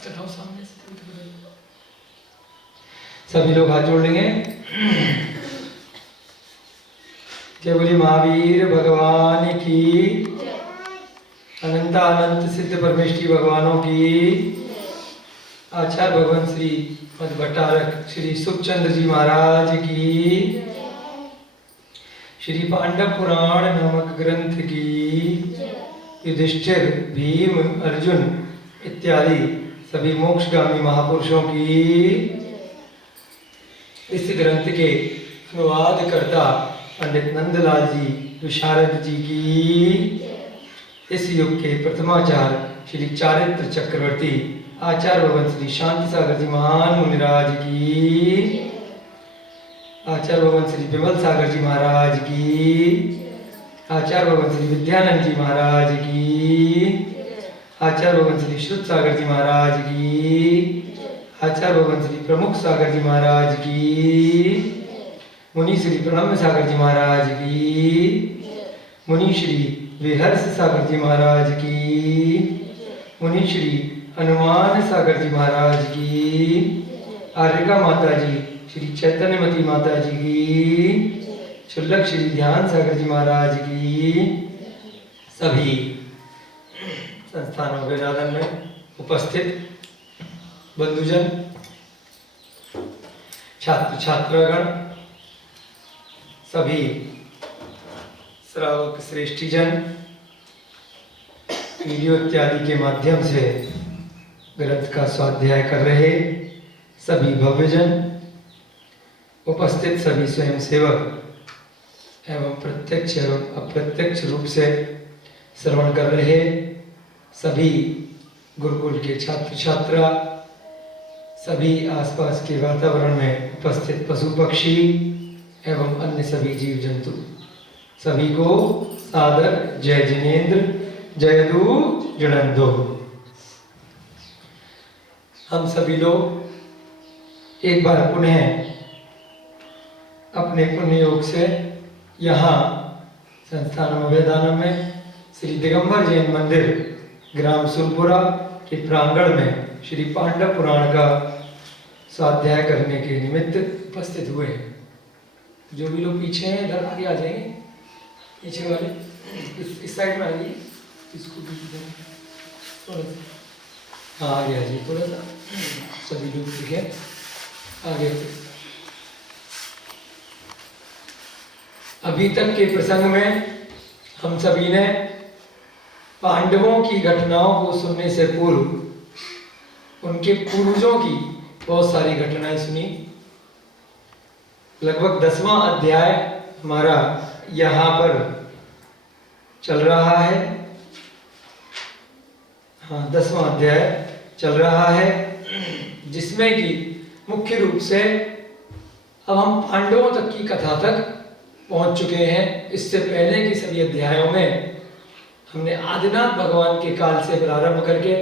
सामने से सभी लोग हाथ जोड़ लेंगे। जय बोली महावीर भगवान की, अनंत अनंत सिद्ध परमेष्ठी भगवानों की, आचार्य भगवान श्री मद भट्टारक श्री सुखचंद्र जी महाराज की, श्री पांडव पुराण नामक ग्रंथ की, युधिष्ठिर भीम अर्जुन इत्यादि सभी मोक्षगामी महापुरुषों की, इस ग्रंथ के अनुवाद करता पंडित नंदलाल जी विशारद जी की, इस युग के प्रथमाचार्य श्री चारित्र चक्रवर्ती आचार्य भगवान श्री शांति सागर जी महान मुनिराज की, आचार्य भगवान श्री विमल सागर जी महाराज की, आचार्य भगवान श्री विद्यानंद जी महाराज की, आचार्य भगवान श्री श्रुत सागर जी महाराज की, आचार्य भगवान श्री प्रमुख सागर जी महाराज की, मुनि श्री प्रणम्य सागर जी महाराज की, मुनि श्री विहर्ष सागर जी महाराज की, मुनि श्री हनुमान सागर जी महाराज की, आर्यका माता जी श्री चैतन्यमती माता जी की, शुल्लक श्री ध्यान सागर जी महाराज की, सभी संस्थानों विराधन में उपस्थित बंधुजन, छात्र छात्रागण, सभी श्रावक श्रेष्ठीजन, वीडियो इत्यादि के माध्यम से ग्रंथ का स्वाध्याय कर रहे सभी भव्यजन, उपस्थित सभी स्वयं सेवक एवं प्रत्यक्ष एवं अप्रत्यक्ष रूप से श्रवण कर रहे सभी गुरुकुल के छात्र छात्रा, सभी आसपास के वातावरण में उपस्थित पशु पक्षी एवं अन्य सभी जीव जंतु, सभी को सादर जय जिनेन्द्र, जयदू जड़ंदो। हम सभी लोग एक बार पुनः अपने पुण्य योग से यहाँ संस्थान वेदानम में श्री दिगंबर जैन मंदिर ग्राम सुरपुरा के प्रांगण में श्री पांडव पुराण का स्वाध्याय करने के निमित्त उपस्थित हुए हैं। जो भी लोग पीछे हैं इधर आगे आ जाएंगे, पीछे वाले इस साइड में आइए, इसको थोड़ा सा हाँ आगे आ जाइए, थोड़ा सा सभी लोग दिखे आगे। अभी तक के प्रसंग में हम सभी ने पांडवों की घटनाओं को सुनने से पूर्व उनके पूर्वजों की बहुत सारी घटनाएं सुनी। लगभग 10वां अध्याय हमारा यहाँ पर चल रहा है। हाँ, 10वां अध्याय चल रहा है, जिसमें कि मुख्य रूप से अब हम पांडवों तक की कथा तक पहुंच चुके हैं। इससे पहले की सभी अध्यायों में हमने आदिनाथ भगवान के काल से प्रारंभ करके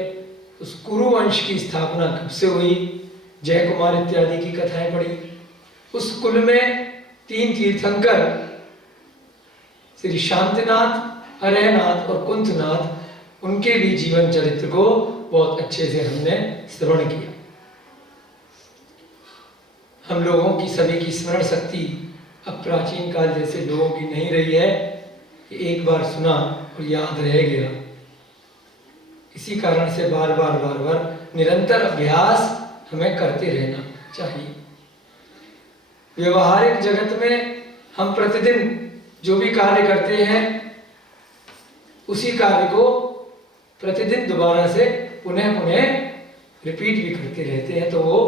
उस कुरु वंश की स्थापना कब से हुई, जय कुमार इत्यादि की कथाएं पढ़ी। उस कुल में 3 तीर्थंकर श्री शांतिनाथ, अरहनाथ और कुंथनाथ, उनके भी जीवन चरित्र को बहुत अच्छे से हमने श्रवण किया। हम लोगों की सभी की स्मरण शक्ति अब प्राचीन काल जैसे लोगों की नहीं रही है कि एक बार सुना और याद रह गया। इसी कारण से बार बार निरंतर अभ्यास हमें करते रहना चाहिए। व्यवहारिक जगत में हम प्रतिदिन जो भी कार्य करते हैं उसी कार्य को प्रतिदिन दोबारा से पुनः रिपीट भी करते रहते हैं तो वो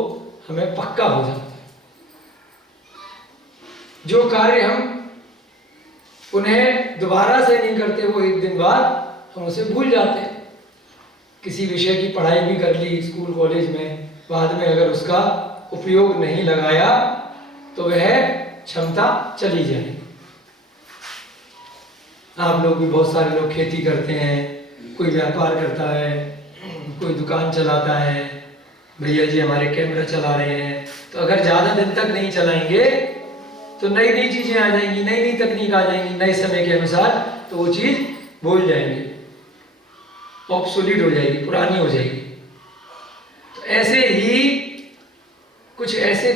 हमें पक्का हो जाता है। जो कार्य हम पुनः दोबारा से नहीं करते वो एक दिन बाद हम उसे भूल जाते हैं। किसी विषय की पढ़ाई भी कर ली स्कूल कॉलेज में, बाद में अगर उसका उपयोग नहीं लगाया तो वह क्षमता चली जाएगी। आप लोग भी बहुत सारे लोग खेती करते हैं, कोई व्यापार करता है, कोई दुकान चलाता है, भैया जी हमारे कैमरा चला रहे हैं, तो अगर ज़्यादा दिन तक नहीं चलाएंगे तो नई नई चीज़ें आ जाएंगी, नई नई तकनीक आ जाएंगी नए समय के अनुसार, तो वो चीज़ भूल जाएंगे, ऑब्सोलीट हो जाएगी, पुरानी हो जाएगी।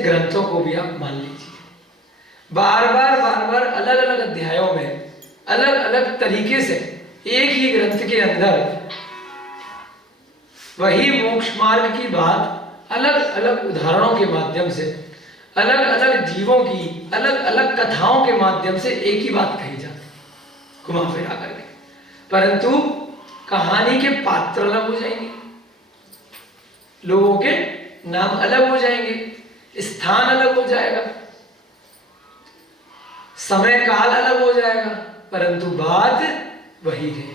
ग्रंथों को भी आप मान लीजिए, बार बार अलग अलग अध्यायों में अलग अलग तरीके से एक ही ग्रंथ के अंदर वही मोक्ष मार्ग की बात अलग अलग उदाहरणों के माध्यम से, अलग अलग जीवों की अलग अलग कथाओं के माध्यम से एक ही बात कही जाती घुमा फिरा करके, परंतु कहानी के पात्र अलग हो जाएंगे, लोगों के नाम अलग हो जाएंगे, स्थान अलग हो जाएगा, समय काल अलग हो जाएगा, परंतु बात वही है।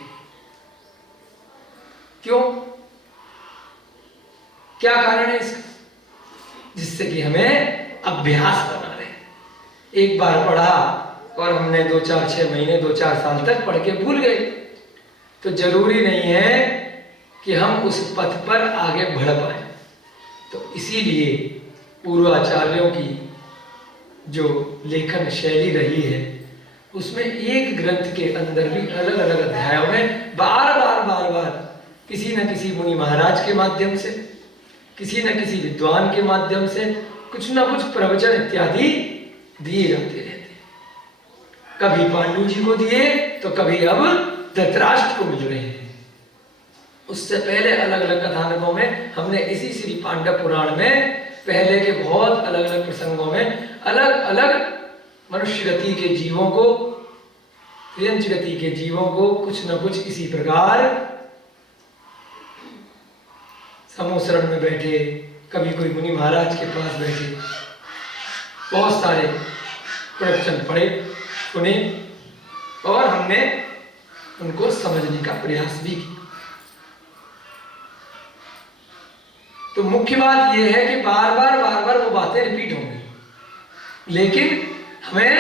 क्यों? क्या कारण है इसका? जिससे कि हमें अभ्यास बना रहे। एक बार पढ़ा और हमने 2-4-6 महीने 2-4 साल तक पढ़ के भूल गए, तो जरूरी नहीं है कि हम उस पथ पर आगे बढ़ पाए। तो इसीलिए पूर्वाचार्यों की जो लेखन शैली रही है, उसमें एक ग्रंथ के अंदर भी अलग अलग अध्यायों में बार बार किसी न किसी मुनि महाराज के माध्यम से, किसी न किसी विद्वान के माध्यम से कुछ न कुछ प्रवचन इत्यादि दिए जाते रहते हैं। कभी पांडु जी को दिए तो कभी अब धृतराष्ट्र को मिल रहे हैं। उससे पहले अलग अलग कथानकों में हमने इसी श्री पांडव पुराण में पहले के बहुत अलग अलग प्रसंगों में अलग अलग मनुष्य गति के जीवों को, त्रियंच गति के जीवों को कुछ न कुछ इसी प्रकार समूह शरण में बैठे, कभी कोई मुनि महाराज के पास बैठे, बहुत सारे प्रवचन पढ़े, सुने और हमने उनको समझने का प्रयास भी किया। तो मुख्य बात यह है कि बार बार वो बातें रिपीट होंगी, लेकिन हमें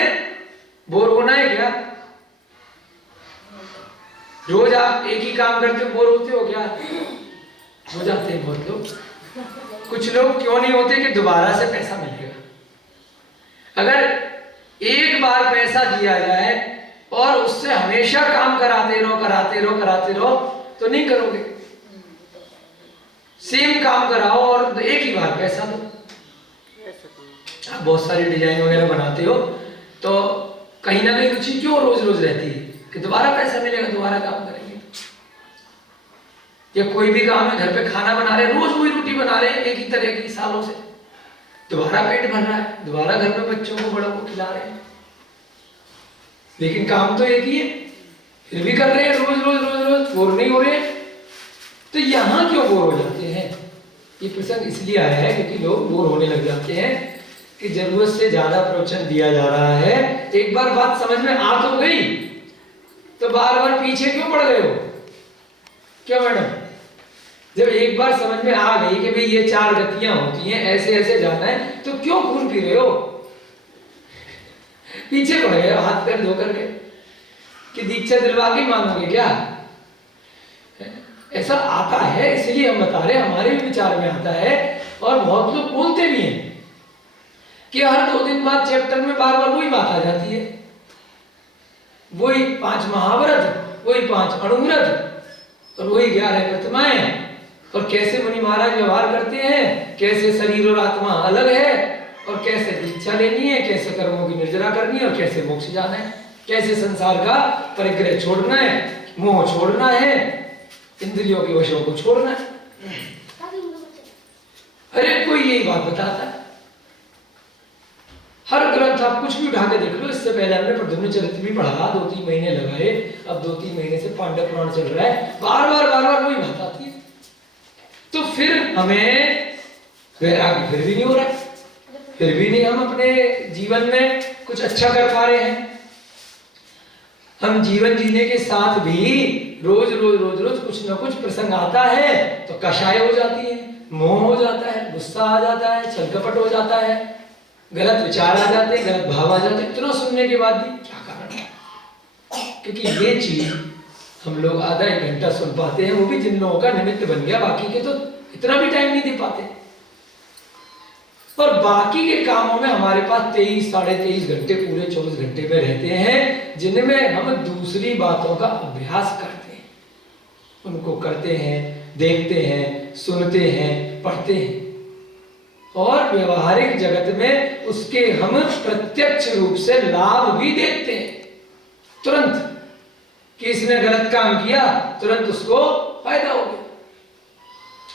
बोर होना है क्या? रोज आप एक ही काम करते हो, बोर होते हो क्या? हो जाते हैं बहुत लोग। कुछ लोग क्यों नहीं होते कि दोबारा से पैसा मिलेगा। अगर एक बार पैसा दिया जाए और उससे हमेशा काम कराते रहो तो नहीं करोगे। सेम काम कराओ और एक ही बार पैसा दो। आप बहुत सारी डिजाइन वगैरह बनाते हो तो कहीं ना कहीं रुचि क्यों रोज रोज रहती है कि दोबारा पैसा मिलेगा, दोबारा काम करेंगे। या कोई भी काम है, घर पे खाना बना रहे, रोज वही रोटी बना रहे हैं एक ही तरह की सालों से, दोबारा पेट भर रहा है, दोबारा घर में बच्चों को बड़ों को खिला रहे हैं, लेकिन काम तो एक ही है, फिर भी कर रहे हैं रोज, बोर नहीं हो रहे। तो यहां क्यों बोर हो जाते हैं? ये प्रसंग इसलिए आया है क्योंकि लोग बोर होने लग जाते हैं कि जरूरत से ज्यादा प्रवचन दिया जा रहा है। एक बार बात समझ में आ तो गई तो बार बार पीछे क्यों पड़ गए हो? क्या मैडम? जब एक बार समझ में आ गई कि भाई ये 4 गतियां होती हैं, ऐसे ऐसे जाना है, तो क्यों घूम फिर रहे हो? पीछे पड़ गए हाथ पैर धो करके कि दीक्षा दिलवा के मानोगे क्या? ऐसा आता है, इसलिए हम बता रहे हैं, हमारे भी विचार में आता है और बहुत लोग बोलते भी हैं कि हर 2 दिन बाद चैप्टर में बार बार वही बात आ जाती है, वही 5 महाव्रत, वही 5 अणुव्रत और वही 11 प्रतिमाएं, और कैसे मुनि महाराज व्यवहार करते हैं, कैसे शरीर और आत्मा अलग है, और कैसे दीक्षा लेनी है, कैसे कर्मों की निर्जरा करनी है, और कैसे मोक्ष जाना है, कैसे संसार का परिग्रह छोड़ना है, मोह छोड़ना है, इंद्रियों के वशों को छोड़ना है। अरे कोई यही बात बताता है। हर ग्रंथ आप कुछ भी उठा के देख लो। इससे पहले हमने प्रद्युम्न चरित्र भी पढ़ा, 2-3 महीने लगाए, अब 2-3 महीने से पांडव पुराण चल रहा है, बार बार वही बात आती है। तो फिर हमें वैराग्य फिर भी नहीं हो रहा, फिर भी नहीं हम अपने जीवन में कुछ अच्छा कर पा रहे हैं। हम जीवन जीने के साथ भी रोज कुछ न कुछ प्रसंग आता है तो कषाय हो जाती है, मोह हो जाता है, गुस्सा आ जाता है, छल कपट हो जाता है, गलत विचार आ जाते हैं, गलत भाव आ जाते हैं। इतना सुनने के बाद भी क्या कारण है? क्योंकि ये चीज हम लोग आधा 1 घंटा सुन पाते हैं, वो भी जिन लोगों का निमित्त बन गया, बाकी के तो इतना भी टाइम नहीं दे पाते। और बाकी के कामों में हमारे पास 23 साढ़े 23 घंटे पूरे 24 घंटे में रहते हैं, जिनमें हम दूसरी बातों का अभ्यास करते हैं, उनको करते हैं, देखते हैं, सुनते हैं, पढ़ते हैं, और व्यवहारिक जगत में उसके हम प्रत्यक्ष रूप से लाभ भी देखते हैं तुरंत, कि इसने गलत काम किया तुरंत उसको फायदा हो गया,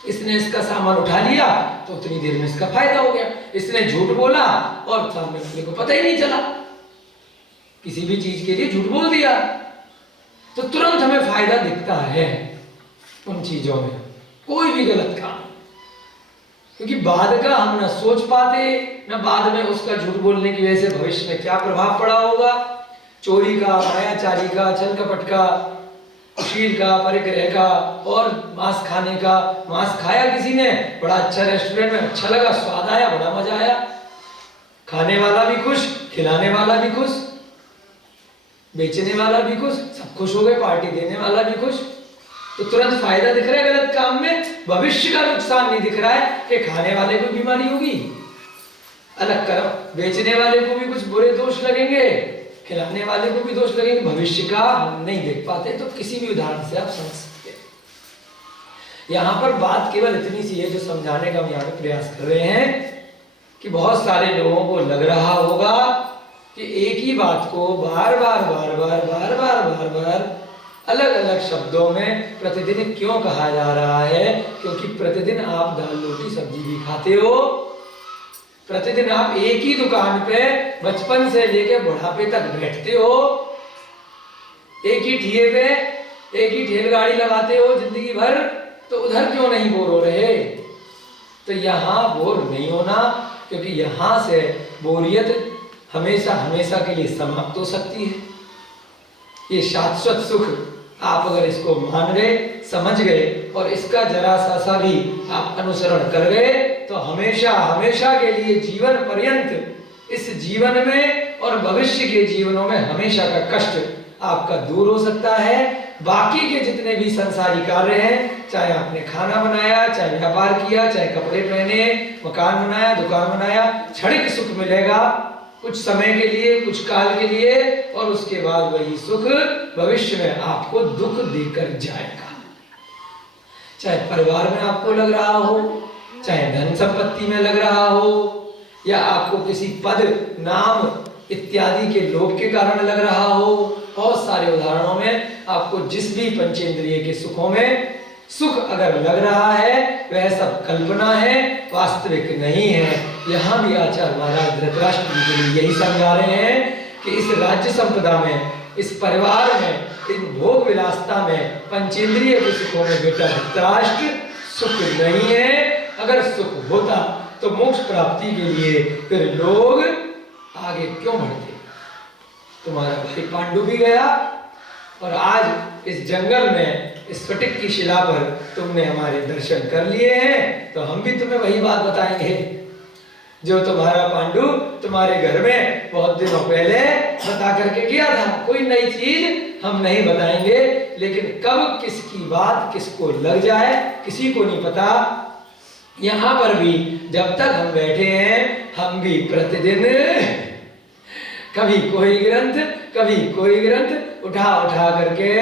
इसने इसका सामान उठा लिया तो उतनी देर में इसका फायदा हो गया, इसने झूठ बोला और सामने वाले को पता ही नहीं चला, किसी भी चीज के लिए झूठ बोल दिया तो तुरंत हमें फायदा दिखता है उन चीजों में, कोई भी गलत काम, क्योंकि बाद का हम ना सोच पाते ना बाद में उसका झूठ बोलने की वजह से भविष्य में क्या प्रभाव पड़ा होगा, चोरी का, मायाचारी का, छल कपट का, अश्लील का, परिग्रह का और मांस खाने का। मांस खाया किसी ने, बड़ा अच्छा रेस्टोरेंट में, अच्छा लगा, स्वाद आया, बड़ा मजा आया, खाने वाला भी खुश, खिलाने वाला भी खुश, बेचने वाला भी खुश, सब खुश हो गए, पार्टी देने वाला भी खुश, तो तुरंत फायदा दिख रहा है गलत काम में, भविष्य का नुकसान नहीं दिख रहा है कि खाने वाले को बीमारी होगी, अलग करो, बेचने वाले को भी कुछ बुरे दोष लगेंगे, खिलाने वाले को भी दोष लगेंगे, भविष्य का हम नहीं देख पाते। तो किसी भी उदाहरण से आप समझ सकते हैं। यहाँ पर बात केवल इतनी सी है जो समझाने का हम यहाँ पे प्रयास कर रहे हैं कि बहुत सारे लोगों को लग रहा होगा कि एक ही बात को बार बार अलग अलग शब्दों में प्रतिदिन क्यों कहा जा रहा है, क्योंकि प्रतिदिन आप दाल रोटी सब्जी भी खाते हो, प्रतिदिन आप एक ही दुकान पे बचपन से लेकर बुढ़ापे तक बैठते हो, एक ही ठिए पे एक ही ठेलगाड़ी लगाते हो जिंदगी भर, तो उधर क्यों नहीं बोर हो रहे? तो यहाँ बोर नहीं होना, क्योंकि यहाँ से बोरियत हमेशा हमेशा के लिए समाप्त हो सकती है। ये शाश्वत सुख आप अगर इसको मान गए, समझ गए और इसका जरा सा भी आप अनुसरण कर गए तो हमेशा हमेशा के लिए जीवन पर्यंत इस जीवन में और भविष्य के जीवनों में हमेशा का कष्ट आपका दूर हो सकता है। बाकी के जितने भी संसारी कार्य हैं, चाहे आपने खाना बनाया, चाहे व्यापार किया, चाहे कपड़े पहने, मकान बनाया, दुकान बनाया, क्षणिक सुख मिलेगा कुछ समय के लिए, कुछ काल के लिए, और उसके बाद वही सुख भविष्य में आपको दुख देकर जाएगा। चाहे परिवार में आपको लग रहा हो, चाहे धन संपत्ति में लग रहा हो, या आपको किसी पद, नाम इत्यादि के लोभ के कारण लग रहा हो, बहुत सारे उदाहरणों में आपको जिस भी पंचेंद्रिय के सुखों में सुख अगर लग रहा है वह सब कल्पना है, वास्तविक नहीं है। यहाँ भी आचार्य महाराज धृतराष्ट्र जी के लिए यही समझा रहे हैं कि इस राज्य संपदा में, इस परिवार में, इन भोग विलासता में, पंचेंद्रिय के सुखों में बेटा धृतराष्ट्र सुख नहीं है। अगर सुख होता तो मोक्ष प्राप्ति के लिए फिर लोग आगे क्यों बढ़ते? तुम्हारा भाई पांडु भी गया और आज इस जंगल में इस स्फटिक की शिला पर तुमने हमारे दर्शन कर लिए हैं, तो हम भी तुम्हें वही बात बताएंगे जो तुम्हारा पांडु तुम्हारे घर में बहुत दिनों पहले बता करके गया था। कोई नई चीज हम नहीं बताएंगे, लेकिन कब किसकी बात किसको लग जाए किसी को नहीं पता। यहाँ पर भी जब तक हम बैठे हैं, हम भी प्रतिदिन कभी कोई ग्रंथ उठा करके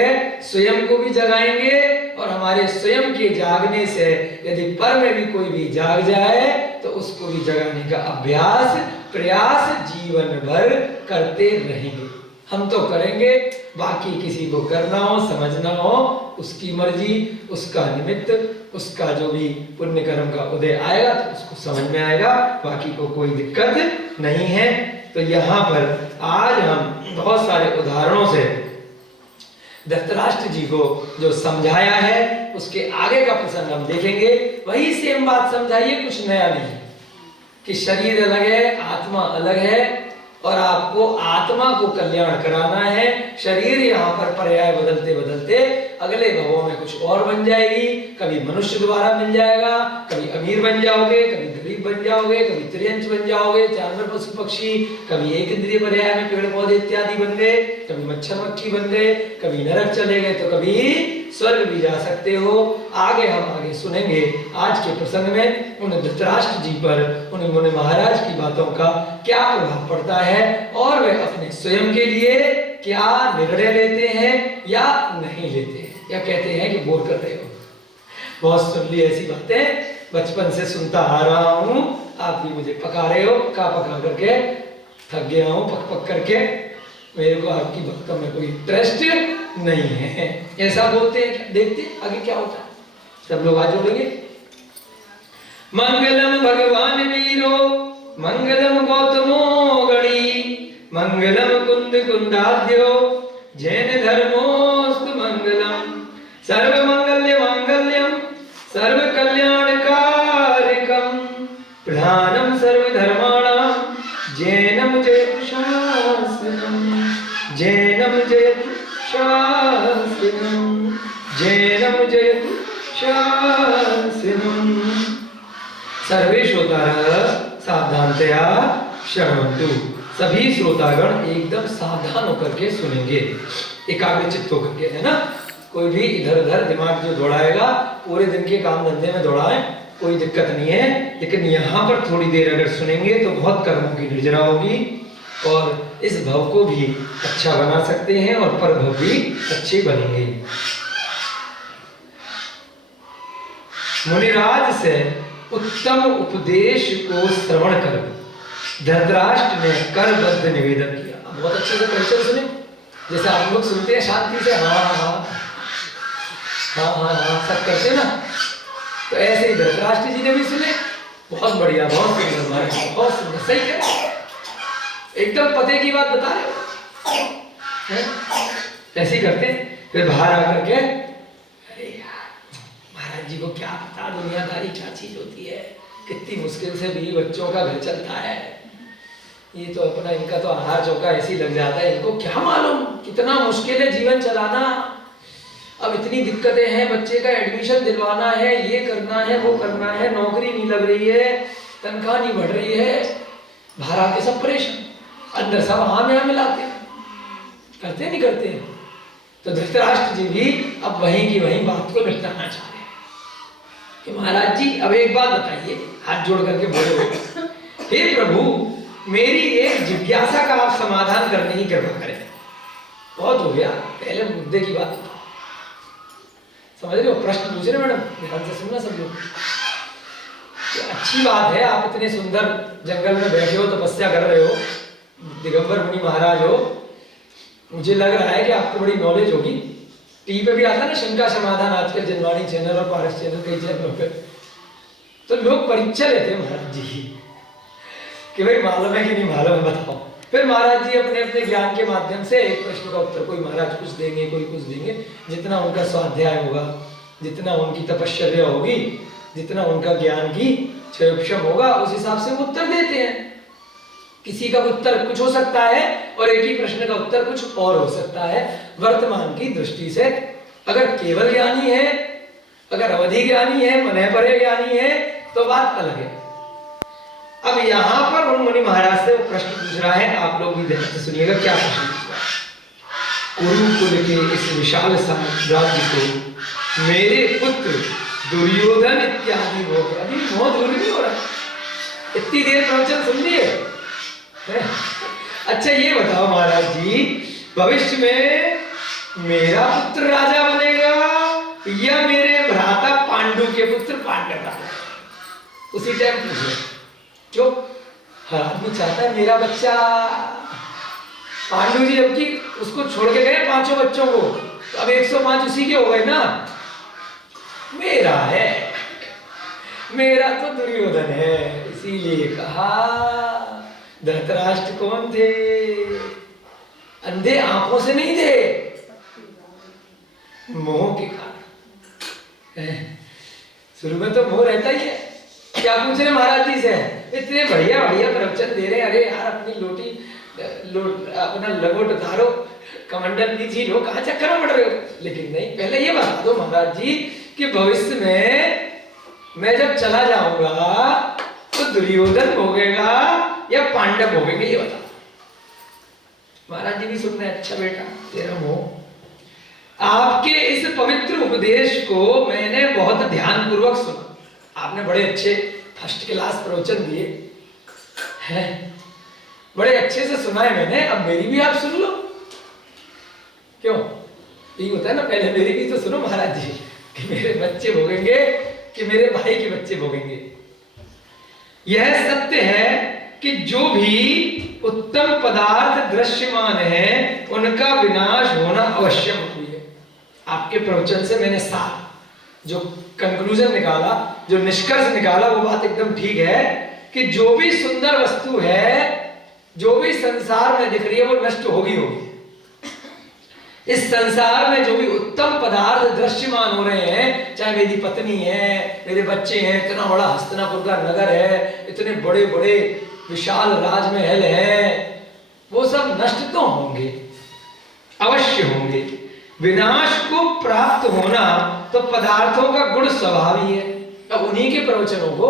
स्वयं को भी जगाएंगे, और हमारे स्वयं के जागने से यदि पर में भी कोई भी जाग जाए तो उसको भी जगाने का अभ्यास, प्रयास जीवन भर करते रहेंगे। हम तो करेंगे, बाकी किसी को करना हो, समझना हो, उसकी मर्जी, उसका निमित्त, उसका जो भी पुण्य कर्म का उदय आएगा तो उसको समझ में आएगा, बाकी को कोई दिक्कत नहीं है। तो यहाँ पर आज हम बहुत सारे उदाहरणों से धृतराष्ट्र जी को जो समझाया है उसके आगे का प्रसंग हम देखेंगे। वही सेम बात समझाइए, कुछ नया नहीं, कि शरीर अलग है, आत्मा अलग है, और आपको आत्मा को कल्याण कराना है। शरीर यहाँ पर पर्याय बदलते बदलते अगले भवों में कुछ और बन जाएगी। कभी मनुष्य द्वारा मिल जाएगा, कभी अमीर बन जाओगे, कभी गरीब बन जाओगे, कभी त्रियंच बन जाओगे, जानवर पशु पक्षी, कभी एक इंद्रिय पर्याय में पेड़ पौधे इत्यादि बन गए, कभी मच्छर मक्खी बन गए, कभी नरक चले गए, तो कभी स्वर्ग भी जा सकते हो। आगे हम आगे सुनेंगे आज के प्रसंग में उन धृतराष्ट्र जी पर, उन मुनि महाराज की बातों का क्या प्रभाव पड़ता है, और वे अपने स्वयं के लिए क्या निर्णय लेते हैं या नहीं लेते हैं, या कहते हैं कि बोर कर रहे हो। बहुत सुन ली ऐसी बातें, बचपन से सुनता आ रहा हूं, आप भी मुझे पका रहे हो, पका पका करके थक गया हूँ, पक पक करके, मेरे को आपकी भक्तों में कोई इंटरेस्ट नहीं है, ऐसा बोलते हैं। देखते आगे क्या होता है। सब लोग आज जोड़ेंगे। मंगलम भगवान वीरो मंगलम गौतमो गणी मंगलम कुंद कुंदाद्यो जैन धर्मोस्तु मंगलम सर्व मंगल्य मांगल्यम सर्व कल्याणकारकम प्रधानम सर्वधर्माणां जैनम जयतु शासनम जैनम जयतु शासनम जैनम जयतु शासनम। सर्वे श्रोतारः सावधानतया शृण्वन्तु। सभी श्रोतागण एकदम सावधान होकर के सुनेंगे, एकाग्रचित्त होकर के, है ना। कोई भी इधर उधर दिमाग जो दौड़ाएगा, पूरे दिन के काम धंधे में दौड़ाए, कोई दिक्कत नहीं है, लेकिन यहाँ पर थोड़ी देर अगर सुनेंगे तो बहुत कर्मों की निर्जरा होगी और इस भव को भी अच्छा बना सकते हैं और पर भव भी अच्छे बनेंगे। मुनिराज से उत्तम उपदेश को श्रवण कर धृतराष्ट्र ने करबद्ध निवेदन किया। बहुत अच्छे से परिचय सुने, जैसे आप लोग सुनते हैं शांति से, हाँ हाँ हाँ हाँ हाँ हाँ सब करते हैं ना, तो ऐसे ही धृतराष्ट्र जी ने भी सुने। बहुत बढ़िया, बहुत सुंदर महाराज, बहुत सुंदर, सही कह रहे हैं, एकदम पते की बात बता रहे हो। ऐसे ही करते हैं। फिर बाहर आकर के, अरे यार महाराज जी को क्या पता दुनियादारी क्या चीज होती है, कितनी मुश्किल से भी बच्चों का घर चलता है, ये तो अपना इनका तो आहार चौका ऐसे ही लग जाता है, इनको क्या मालूम कितना मुश्किल है जीवन चलाना। अब इतनी दिक्कतें हैं, बच्चे का एडमिशन दिलवाना है, ये करना है, वो करना है, नौकरी नहीं लग रही है, तनख्वाह नहीं बढ़ रही है, बाहर आके सब परेशान, अंदर सब हाँ में हाँ मिलाते हैं, करते नहीं करते हैं। तो धृतराष्ट्र जी भी अब वहीं की वहीं बात को निपटाना चाह रहे हैं कि महाराज जी अब एक बात बताइए, हाथ जोड़ करके बोलो, हे प्रभु मेरी एक जिज्ञासा का आप समाधान करने की कृपा करें। बहुत हो गया, पहले मुद्दे की बात समझ रहे हो, प्रश्न पूछ रहे मैडम, ध्यान से सुनना सब लोग। अच्छी बात है, आप इतने सुंदर जंगल में बैठे हो, तपस्या कर रहे हो, दिगंबर मुनि महाराज हो, मुझे लग रहा है कि आपको बड़ी नॉलेज होगी। टीवी पे भी आता ना शंका समाधान, आजकल जनवाणी चैनल और पारस चैनल कई चैनलों पे, तो लोग परीक्षा लेते हैं महाराज जी कि भाई मालूम है कि नहीं मालूम है, बताओ। फिर महाराज जी अपने अपने ज्ञान के माध्यम से एक प्रश्न का उत्तर, कोई महाराज कुछ देंगे, कोई कुछ देंगे, जितना उनका स्वाध्याय होगा, जितना उनकी तपश्चर्या होगी, जितना उनका ज्ञान की क्षयोक्षम होगा, उस हिसाब से वो उत्तर देते हैं। किसी का उत्तर कुछ हो सकता है और एक ही प्रश्न का उत्तर कुछ और हो सकता है। वर्तमान की दृष्टि से अगर केवल ज्ञानी है, अगर अवधि ज्ञानी है, मन परे ज्ञानी है, तो बात अलग है। अब यहाँ पर उन मुनि महाराज से वो प्रश्न पूछ रहा है, आप लोग भी ध्यान से सुनिएगा क्या प्रश्न पूछ रहा है। कुरुकुल के इस विशाल साम्राज्य को मेरे पुत्र दुर्योधन इत्यादि हो गए। अभी बहुत दूर नहीं हो रहा, इतनी देर प्रवचन सुन लिए। अच्छा ये बताओ महाराज जी, भविष्य में मेरा पुत्र राजा बनेगा या मेरे भ्राता पांडु के पुत्र पांडव राजा? उसी टाइम पूछे, क्यों हर आदमी चाहता है मेरा बच्चा। पांडु जी जबकि उसको छोड़ के गए 5 बच्चों को, तो अब 105 उसी के हो गए ना। मेरा है, मेरा तो दुर्योधन है। इसीलिए कहा धृतराष्ट्र कौन थे? अंधे आंखों से नहीं थे, मोह के कारण। शुरू में तो मोह रहता ही है। क्या पूछ रहे महाराज जी से? इतने बढ़िया बढ़िया प्रवचन दे रहे हैं, अरे यार अपनी अपना लगोट उतारो, कमंडल नीचे लो, कहाँ चक्कर में पड़ रहे हो? लेकिन नहीं, पहले ये बता दो महाराज जी कि भविष्य में मैं जब चला जाऊंगा तो दुर्योधन भोगेगा या पांडव भोगेंगे, ये बता। महाराज जी भी सुन रहे, अच्छा बेटा तेरा मोह। आपके इस पवित्र उपदेश को मैंने बहुत ध्यान पूर्वक सुना। आपने बड़े अच्छे फर्स्ट क्लास प्रवचन दिए हैं, बड़े अच्छे से सुना है मैंने, अब मेरी भी आप सुन लो। क्यों? यही होता है ना, पहले मेरी भी तो सुनो महाराज जी कि मेरे बच्चे भोगेंगे कि मेरे भाई के बच्चे भोगेंगे। यह सत्य है कि जो भी उत्तम पदार्थ दृश्यमान है उनका विनाश होना अवश्य है। आपके प्रवचन से मैंने साफ जो कंक्लूजन निकाला, जो निष्कर्ष निकाला, वो बात एकदम ठीक है कि जो भी सुंदर वस्तु है, जो भी संसार में दिख रही है, वो नष्ट होगी होगी। इस संसार में जो भी उत्तम पदार्थ दृश्यमान हो रहे हैं, चाहे मेरी पत्नी है, मेरे बच्चे हैं, इतना बड़ा हस्तिनापुर का नगर है, इतने बड़े बड़े विशाल राजमहल है, वो सब नष्ट तो होंगे, अवश्य होंगे। विनाश को प्राप्त होना तो पदार्थों का गुण स्वभाव ही है। अब उन्हीं के प्रवचनों को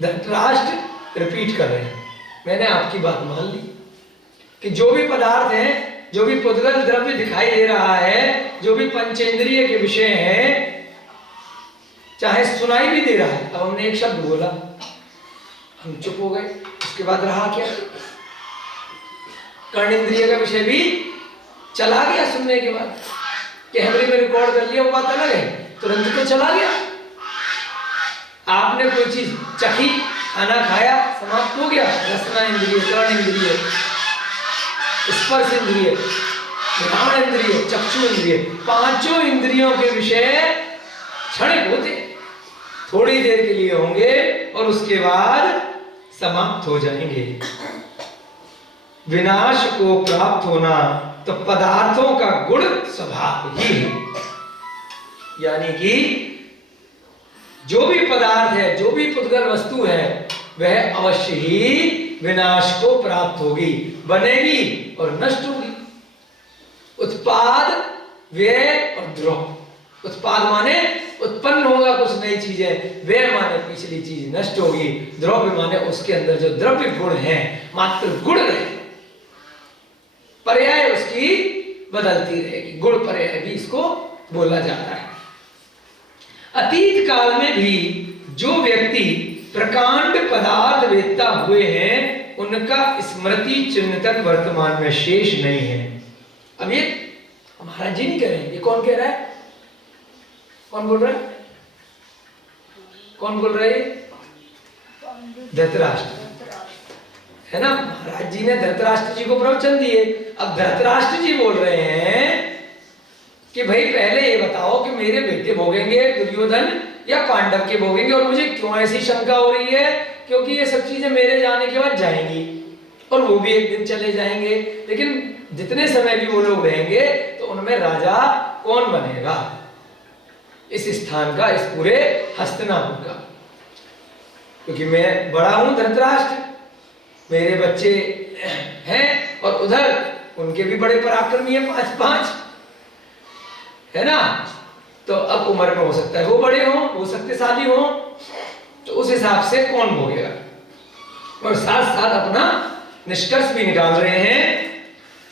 धृतराष्ट्र रिपीट कर रहे हैं। मैंने आपकी बात मान ली कि जो भी पदार्थ हैं, जो भी पुद्गल द्रव्य दिखाई दे रहा है, जो भी पंचेंद्रिय के विषय हैं, चाहे सुनाई भी दे रहा है। अब हमने एक शब्द बोला, हम चुप हो गए, उसके बाद रहा क्या? कर्णेंद्रिय का विषय भी चला गया सुनने के बाद। कैमरे में रिकॉर्ड कर लिया, वो बात अलग है, तुरंत तो चला गया। आपने कोई चीज चखी, खाना खाया, समाप्त हो गया। रसना इंद्रिय, कर्ण इंद्रिय, स्पर्श इंद्रिय, घ्राण इंद्रिय, चक्षु इंद्रिय, पांचों इंद्रियों के विषय क्षणिक होते, थोड़ी देर के लिए होंगे और उसके बाद समाप्त हो जाएंगे। विनाश को प्राप्त होना तो पदार्थों का गुण स्वभाव ही है। यानी कि जो भी पदार्थ है, जो भी पुद्गल वस्तु है, वह अवश्य ही विनाश को प्राप्त होगी, बनेगी और नष्ट होगी। उत्पाद, व्यय और द्रव। उत्पाद माने उत्पन्न होगा कुछ नई चीजें, व्यय माने पिछली चीज नष्ट होगी, द्रव्य माने उसके अंदर जो द्रव्य गुण है, मात्र गुण रहे, पर्याय उसकी बदलती रहेगी, गुण पर्याय भी इसको बोला जाता है। अतीत काल में भी जो व्यक्ति प्रकांड पदार्थ वेत्ता हुए हैं, उनका स्मृति चिन्ह तक वर्तमान में शेष नहीं है। अब ये महाराज जी नहीं कह रहे हैं, ये कौन कह रहा है? कौन बोल रहा है? कौन बोल रहे हैं? धृतराष्ट्र है ना। महाराज जी ने धृतराष्ट्र जी को प्रवचन दिए। अब धृतराष्ट्र जी बोल रहे हैं कि भाई पहले ये बताओ कि मेरे बेटे भोगेंगे दुर्योधन या पांडव के भोगेंगे, और मुझे क्यों ऐसी शंका हो रही है? क्योंकि ये सब चीजें मेरे जाने के बाद जाएंगी और वो भी एक दिन चले जाएंगे, लेकिन जितने समय भी वो लोग रहेंगे तो उनमें राजा कौन बनेगा इस स्थान का, इस पूरे हस्तिनापुर का? क्योंकि मैं बड़ा हूं धृतराष्ट्र, मेरे बच्चे हैं और उधर उनके भी बड़े पराक्रमी है, 5-5 है ना। तो अब उम्र में हो सकता है वो बड़े हों, वो शक्तिशाली हों, तो उस हिसाब से कौन भोगेगा? और साथ साथ अपना निष्कर्ष भी निकाल रहे हैं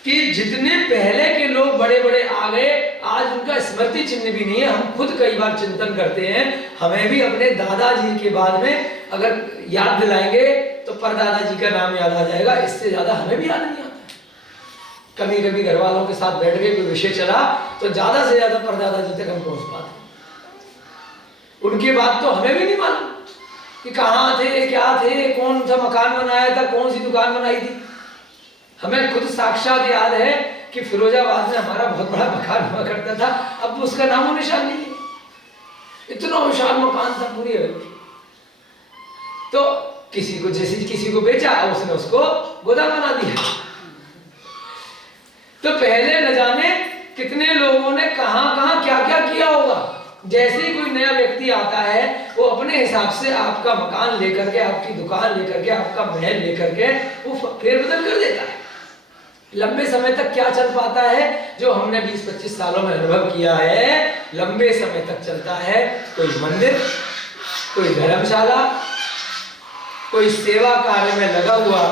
कि जितने पहले के लोग बड़े बड़े आ गए, आज उनका स्मृति चिन्ह भी नहीं है। हम खुद कई बार चिंतन करते हैं, हमें भी अपने दादाजी के बाद में अगर याद दिलाएंगे तो परदादा जी का नाम याद आ जाएगा, इससे ज्यादा हमें भी याद नहीं आता। कभी कभी घर वालों के साथ बैठ के कोई विषय चला तो ज्यादा से ज्यादा परदादा जी तक हम पहुंच पाते, उनके बाद तो हमें भी नहीं मालूम कि कहाँ थे, क्या थे, कौन सा मकान बनाया था, कौन सी दुकान बनाई थी। हमें खुद साक्षात याद है कि फिरोजाबाद में हमारा बहुत बड़ा मकान हुआ करता था, अब उसका नामो निशान नहीं है। इतना विशाल मकान था पूरी। तो किसी को जैसे किसी को बेचा, उसने उसको गोदाम बना दिया। तो पहले न जाने कितने लोगों ने कहां कहां क्या क्या किया होगा। जैसे ही कोई नया व्यक्ति आता है, वो अपने हिसाब से आपका मकान लेकर के, आपकी दुकान लेकर के, आपका महल लेकर के वो फेरबदल कर देता है। लंबे समय तक क्या चल पाता है, जो हमने 20-25 सालों में अनुभव किया है, लंबे समय तक चलता है। कोई मंदिर, कोई धर्मशाला, कोई सेवा कार्य में लगा हुआ,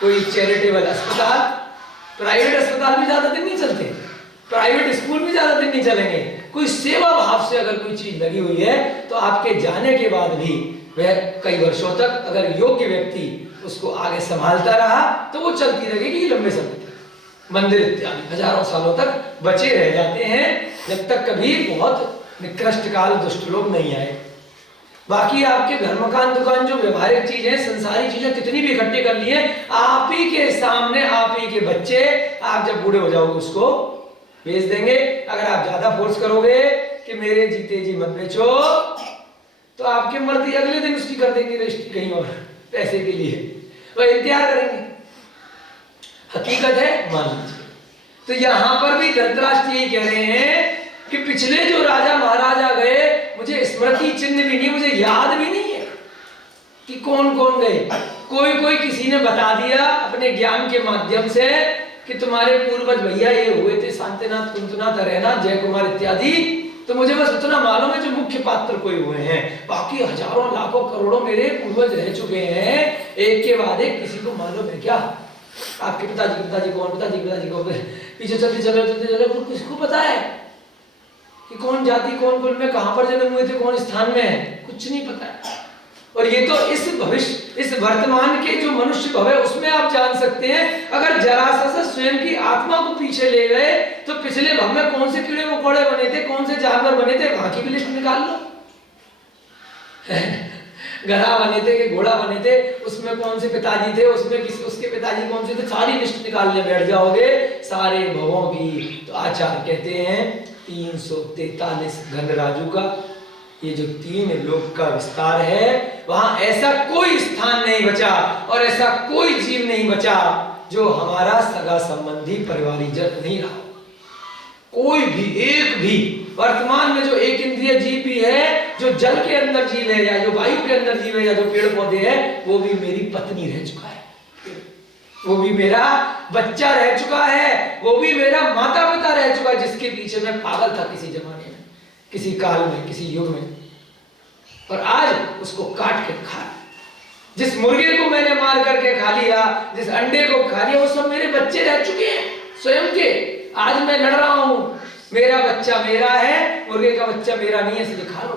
कोई चैरिटेबल अस्पताल। प्राइवेट अस्पताल भी ज्यादा दिन नहीं चलते, प्राइवेट स्कूल भी ज्यादा दिन नहीं चलेंगे। कोई सेवा भाव से अगर कोई चीज लगी हुई है तो आपके जाने के बाद भी वह कई वर्षों तक, अगर योग्य व्यक्ति उसको आगे संभालता रहा, तो वो चलती रहेगी लंबे समय तक। मंदिर इत्यादि हजारों सालों तक बचे रह जाते हैं, जब तक कभी बहुत निकृष्ट काल दुष्ट लोग नहीं आए। बाकी आपके घर मकान दुकान जो व्यवहारिक चीजें संसारी चीजें कितनी भी इकट्ठी कर ली है, आप ही के सामने आप ही के बच्चे आप जब बूढ़े हो जाओगे उसको बेच देंगे। अगर आप ज्यादा फोर्स करोगे कि मेरे जीते जी मत बेचो, तो आपके मर्दी अगले दिन उसकी कर देंगे रजिस्ट्री कहीं और पैसे के लिए, तो इंतजार करेंगे। हकीकत है, मान लीजिए। तो यहां पर भी धृतराष्ट्र यही कह रहे हैं कि पिछले जो राजा महाराजा गए, मुझे स्मृति चिन्ह भी नहीं, मुझे याद भी नहीं है कि कौन कौन गए। कोई कोई किसी ने बता दिया अपने ज्ञान के माध्यम से कि तुम्हारे पूर्वज भैया ये हुए थे, शांतिनाथ, कुंतनाथ, हरनाथ, जय कुमार इत्यादि। तो मुझे बस उतना मालूम है जो मुख्य पात्र कोई हुए हैं, बाकी हजारों लाखों करोड़ों मेरे पूर्वज रह चुके हैं, एक के बाद एक किसी को मालूम है क्या? आपके पिताजी कौन, पिताजी कौन, पीछे चलते चले किसको पता है कि कौन जाति कौन कुल में कहां पर जन्म हुए थे, कौन स्थान में है, कुछ नहीं पता है। और ये तो इस भविष्य, इस वर्तमान के जो मनुष्य भव है उसमें आप जान सकते हैं। अगर जरा सा स्वयं की आत्मा को पीछे ले गए तो पिछले भव में कौन से कीड़े मकोड़े बने थे, कौन से जानवर बने थे, वहां की भी लिस्ट निकाल लो। गधा बने थे कि घोड़ा बने थे, उसमें कौन से पिताजी थे, उसमें किस उसके पिताजी कौन से थे, सारी लिस्ट निकालने बैठ जाओगे सारे भवों की। तो आचार्य कहते हैं 343 घन राजू का ये जो 3 लोक का विस्तार है, वहां ऐसा कोई स्थान नहीं बचा और ऐसा कोई जीव नहीं बचा जो हमारा सगा संबंधी परिवारीजन नहीं रहा। कोई भी एक भी वर्तमान में जो एक इंद्रिय जीव भी है, जो जल के अंदर जीव है या जो वायु के अंदर जीव है या जो पेड़ पौधे हैं, वो भी मेरी पत्नी रह चुका है, वो भी मेरा बच्चा रह चुका है, वो भी मेरा माता पिता रह चुका है, जिसके पीछे मैं पागल था किसी जमाने में, किसी काल में, किसी युग में, और आज उसको काट के खा। जिस मुर्गे को मैंने मार करके खा लिया, जिस अंडे को खा लिया, वो सब मेरे बच्चे रह चुके हैं स्वयं के। आज मैं लड़ रहा हूं, मेरा बच्चा मेरा है, मुर्गे का बच्चा मेरा नहीं है इसलिए खा लो,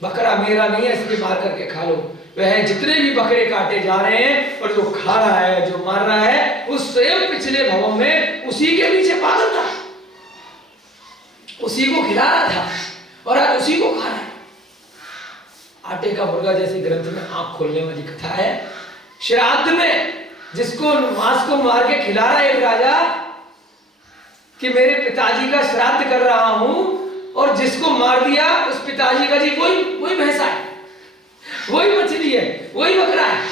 बकरा मेरा नहीं है इसलिए मार करके खा लो। वह जितने भी बकरे काटे जा रहे हैं और जो खा रहा है, जो मार रहा है, उस स्वयं पिछले भवों में उसी के पीछे पागल था, उसी को खिला रहा था और आज उसी को खा रहा है। आटे का मुर्गा जैसे ग्रंथ में आंख खोलने वाली कथा है। श्राद्ध में जिसको मांस को मार के खिला रहा है एक राजा कि मेरे पिताजी का श्राद्ध कर रहा हूं, और जिसको मार दिया उस पिताजी का जी वही भैंसा है, वही मछली है, वही बकरा है,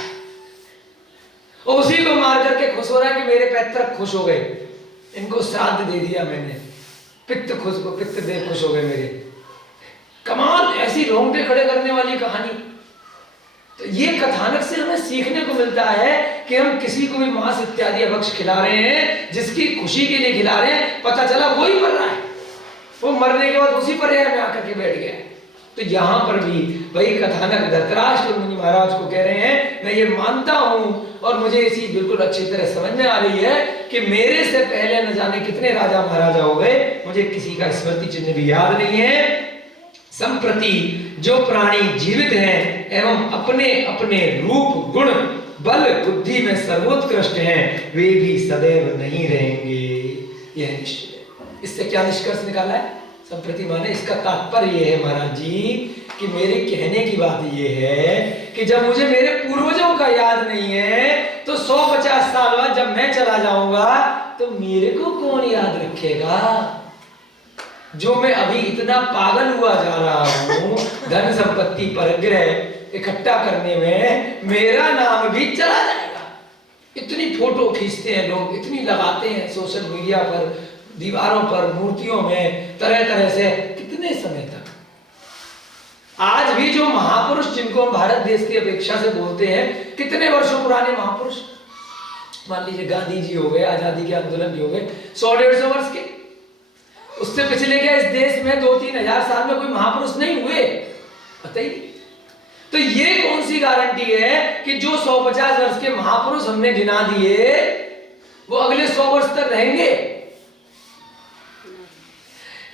और उसी को मार करके खुश हो रहा है कि मेरे पैतृक खुश हो गए, इनको श्राद्ध दे दिया मैंने, पित्त दे खुश हो गए मेरे। कमाल, ऐसी रोंगटे खड़े करने वाली कहानी। तो ये कथानक से हमें सीखने को मिलता है कि हम किसी को भी मांस इत्यादि अभक्ष खिला रहे हैं, जिसकी खुशी के लिए खिला रहे हैं, पता चला वही मर रहा है, वो मरने के बाद उसी पर्याय में आकर के बैठ गया। तो यहां पर भी वही कथानक धृतराष्ट्र मुनि महाराज को कह रहे हैं, मैं ये मानता हूं और मुझे इसी बिल्कुल अच्छी तरह समझ में आ रही है कि मेरे से पहले न जाने कितने राजा महाराजा हो गए, मुझे किसी का स्मृति चिन्ह भी याद नहीं है। संप्रति जो प्राणी जीवित हैं एवं अपने अपने रूप गुण बल बुद्धि में सर्वोत्कृष्ट हैं, वे भी सदैव नहीं रहेंगे, यह निश्चय है। इससे क्या निष्कर्ष निकाला है? संप्रति माने इसका तात्पर्य यह है महाराज जी कि मेरे कहने की बात यह है कि जब मुझे मेरे पूर्वजों का याद नहीं है, तो 150 साल बाद जब मैं चला जाऊंगा तो मेरे को कौन याद रखेगा? जो मैं अभी इतना पागल हुआ जा रहा हूं धन संपत्ति परग्रह इकट्ठा करने में, मेरा नाम भी चला जाएगा। इतनी फोटो खींचते हैं लोग, इतनी लगाते हैं सोशल मीडिया पर, दीवारों पर, मूर्तियों में, तरह तरह से, कितने समय तक? आज भी जो महापुरुष जिनको हम भारत देश की अपेक्षा से बोलते हैं, कितने वर्षों पुराने महापुरुष, मान लीजिए गांधी जी हो गए, आजादी के आंदोलन भी हो गए 100-150 वर्ष के। उससे पिछले क्या इस देश में 2-3 हजार साल में कोई महापुरुष नहीं हुए? बताइए। तो ये कौन सी गारंटी है कि जो 150 वर्ष के महापुरुष हमने गिना दिए वो अगले 100 वर्ष तक रहेंगे?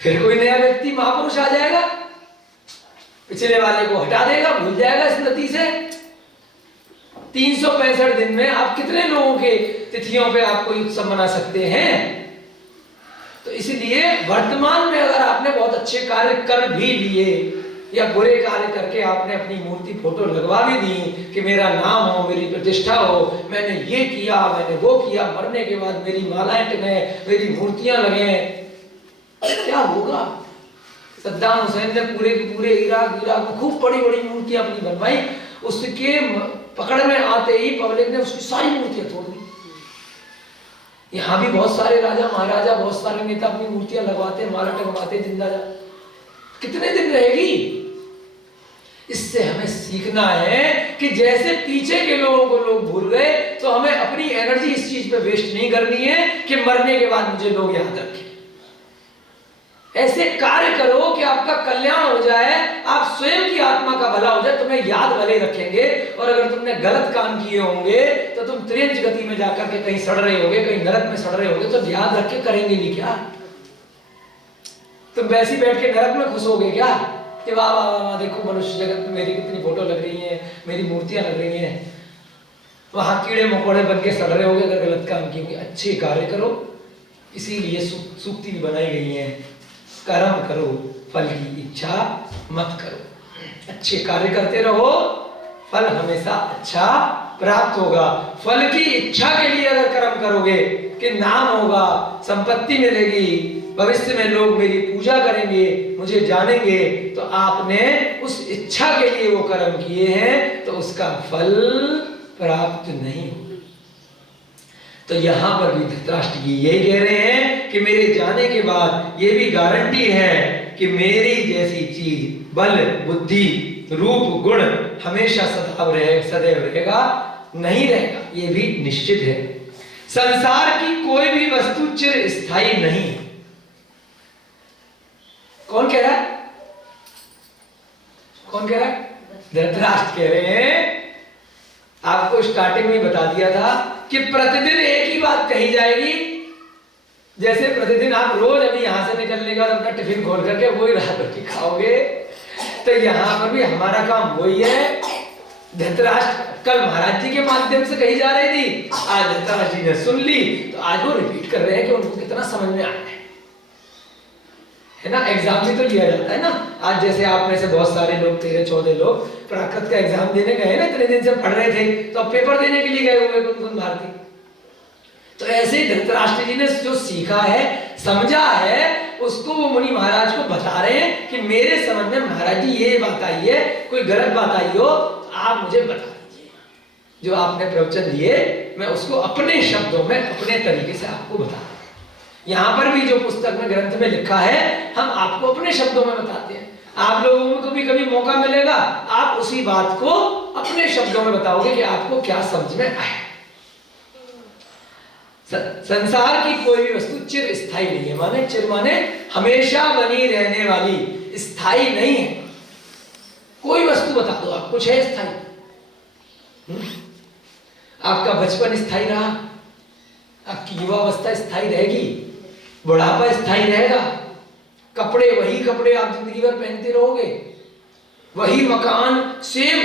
फिर कोई नया व्यक्ति महापुरुष आ जाएगा, पिछले वाले को हटा देगा, भूल जाएगा स्मृति से। 365 दिन में आप कितने लोगों के तिथियों पे आप कोई उत्सव मना सकते हैं? तो इसलिए वर्तमान में अगर आपने बहुत अच्छे कार्य कर भी लिए या बुरे कार्य करके आपने अपनी मूर्ति फोटो लगवा भी दी कि मेरा नाम हो, मेरी प्रतिष्ठा हो, मैंने ये किया, मैंने वो किया, मरने के बाद मेरी मालाएं टंगे, मेरी मूर्तियां लगे, क्या होगा? सद्दाम हुसैन ने पूरे के पूरे इराक में खूब बड़ी बड़ी मूर्तियां अपनी बनवाई, उसके पकड़ में आते ही पब्लिक ने उसकी सारी मूर्तियां तोड़ दी। यहाँ भी बहुत सारे राजा महाराजा, बहुत सारे नेता अपनी मूर्तियां लगवाते, माला टंगवाते, जिंदा जा कितने दिन रहेगी? इससे हमें सीखना है कि जैसे पीछे के लोगों को लोग भूल गए, तो हमें अपनी एनर्जी इस चीज पे वेस्ट नहीं करनी है कि मरने के बाद मुझे लोग याद रखें। ऐसे कार्य करो कि आपका कल्याण हो जाए, आप स्वयं की आत्मा का भला हो जाए, तुम्हें याद भले रखेंगे। और अगर तुमने गलत काम किए होंगे तो तुम त्रेंच गति में जाकर के कहीं सड़ रहे होगे, कहीं नरक में सड़ रहे होगे, तो याद रख के करेंगे नहीं क्या? तुम वैसे ही बैठ के नरक में खुश होगे क्या कि वाह वाह वाह देखो मनुष्य जगत में मेरी कितनी फोटो लग रही है, मेरी मूर्तियां लग रही हैं। वहां कीड़े मकोड़े बन के सड़ रहे होगे अगर गलत काम किए। अच्छे कार्य करो, इसीलिए सूक्ति भी बनाई गई है, कर्म करो फल की इच्छा मत करो। अच्छे कार्य करते रहो, फल हमेशा अच्छा प्राप्त होगा। फल की इच्छा के लिए अगर कर्म करोगे कि नाम होगा, संपत्ति मिलेगी, भविष्य में लोग मेरी पूजा करेंगे, मुझे जानेंगे, तो आपने उस इच्छा के लिए वो कर्म किए हैं, तो उसका फल प्राप्त नहीं होगा। तो यहां पर भी धृतराष्ट्र जी यही कह रहे हैं कि मेरे जाने के बाद ये भी गारंटी है कि मेरी जैसी चीज बल बुद्धि रूप गुण हमेशा सदैव रहेगा नहीं रहेगा, ये भी निश्चित है। संसार की कोई भी वस्तु चिर स्थायी नहीं। कौन कह रहा है? कौन कह रहा है? धृतराष्ट्र कह रहे हैं। आपको स्टार्टिंग में बता दिया था कि प्रतिदिन एक ही बात कही जाएगी। जैसे प्रतिदिन आप रोज अभी यहां से निकलने के बाद अपना टिफिन खोल करके वही रात रोटी खाओगे, तो यहां पर भी हमारा काम वही है। धृतराष्ट्र कल महाराज जी के माध्यम से कही जा रही थी, आज धृतराष्ट्र जी ने सुन ली, तो आज वो रिपीट कर रहे हैं कि उनको कितना समझ में आया है ना। एग्जाम भी तो लिया जाता है ना। आज जैसे आप में से बहुत सारे लोग 13-14 लोग प्राकृत का एग्जाम देने गए ना, इतने दिन से पढ़ रहे थे, तो अब पेपर देने के लिए गए हुए कुन भारती। तो ऐसे ही धृतराष्ट्र जी ने जो सीखा है, समझा है, उसको वो मुनि महाराज को बता रहे हैं कि मेरे समझ में महाराज जी ये बात आई है, कोई गलत बात आई हो आप मुझे बता दीजिए। जो आपने प्रवचन दिए मैं उसको अपने शब्दों में अपने तरीके से आपको बता। यहां पर भी जो पुस्तक में ग्रंथ में लिखा है हम आपको अपने शब्दों में बताते हैं। आप लोगों को कभी कभी मौका मिलेगा, आप उसी बात को अपने शब्दों में बताओगे कि आपको क्या समझ में आए। संसार की कोई भी वस्तु चिर स्थायी नहीं है। माने चिर माने हमेशा बनी रहने वाली, स्थायी नहीं है। कोई वस्तु बता दो आप, कुछ है स्थायी? आपका बचपन स्थायी रहा, आपकी युवावस्था स्थायी रहेगी, बुढ़ापा स्थायी रहेगा, कपड़े वही कपड़े आप जिंदगी भर पहनते रहोगे, वही मकान सेम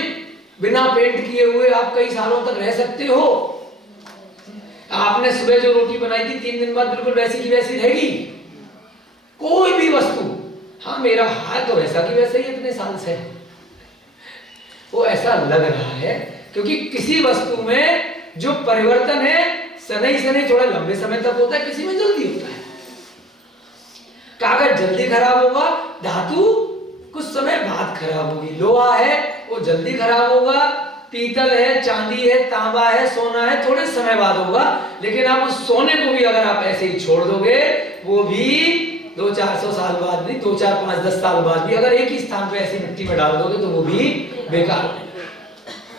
बिना पेंट किए हुए आप कई सालों तक रह सकते हो। आपने सुबह जो रोटी बनाई थी 3 दिन बाद बिल्कुल वैसी की वैसी रहेगी। कोई भी वस्तु, हाँ मेरा हाथ तो वैसा की वैसा ही इतने साल से, वो ऐसा लग रहा है क्योंकि किसी वस्तु में जो परिवर्तन है सनई थोड़ा लंबे समय तक होता है, किसी में जल्दी होता है। कागज जल्दी खराब होगा, धातु कुछ समय बाद खराब होगी। लोहा है वो जल्दी खराब होगा, पीतल है, चांदी है, तांबा है, सोना है, थोड़े समय बाद होगा। लेकिन आप उस सोने को भी अगर आप ऐसे ही छोड़ दोगे, वो भी 200-400 साल बाद नहीं, 2-4-5-10 साल बाद भी अगर एक ही स्थान पे ऐसी मिट्टी में डाल दोगे तो वो भी बेकार हो जाएगा।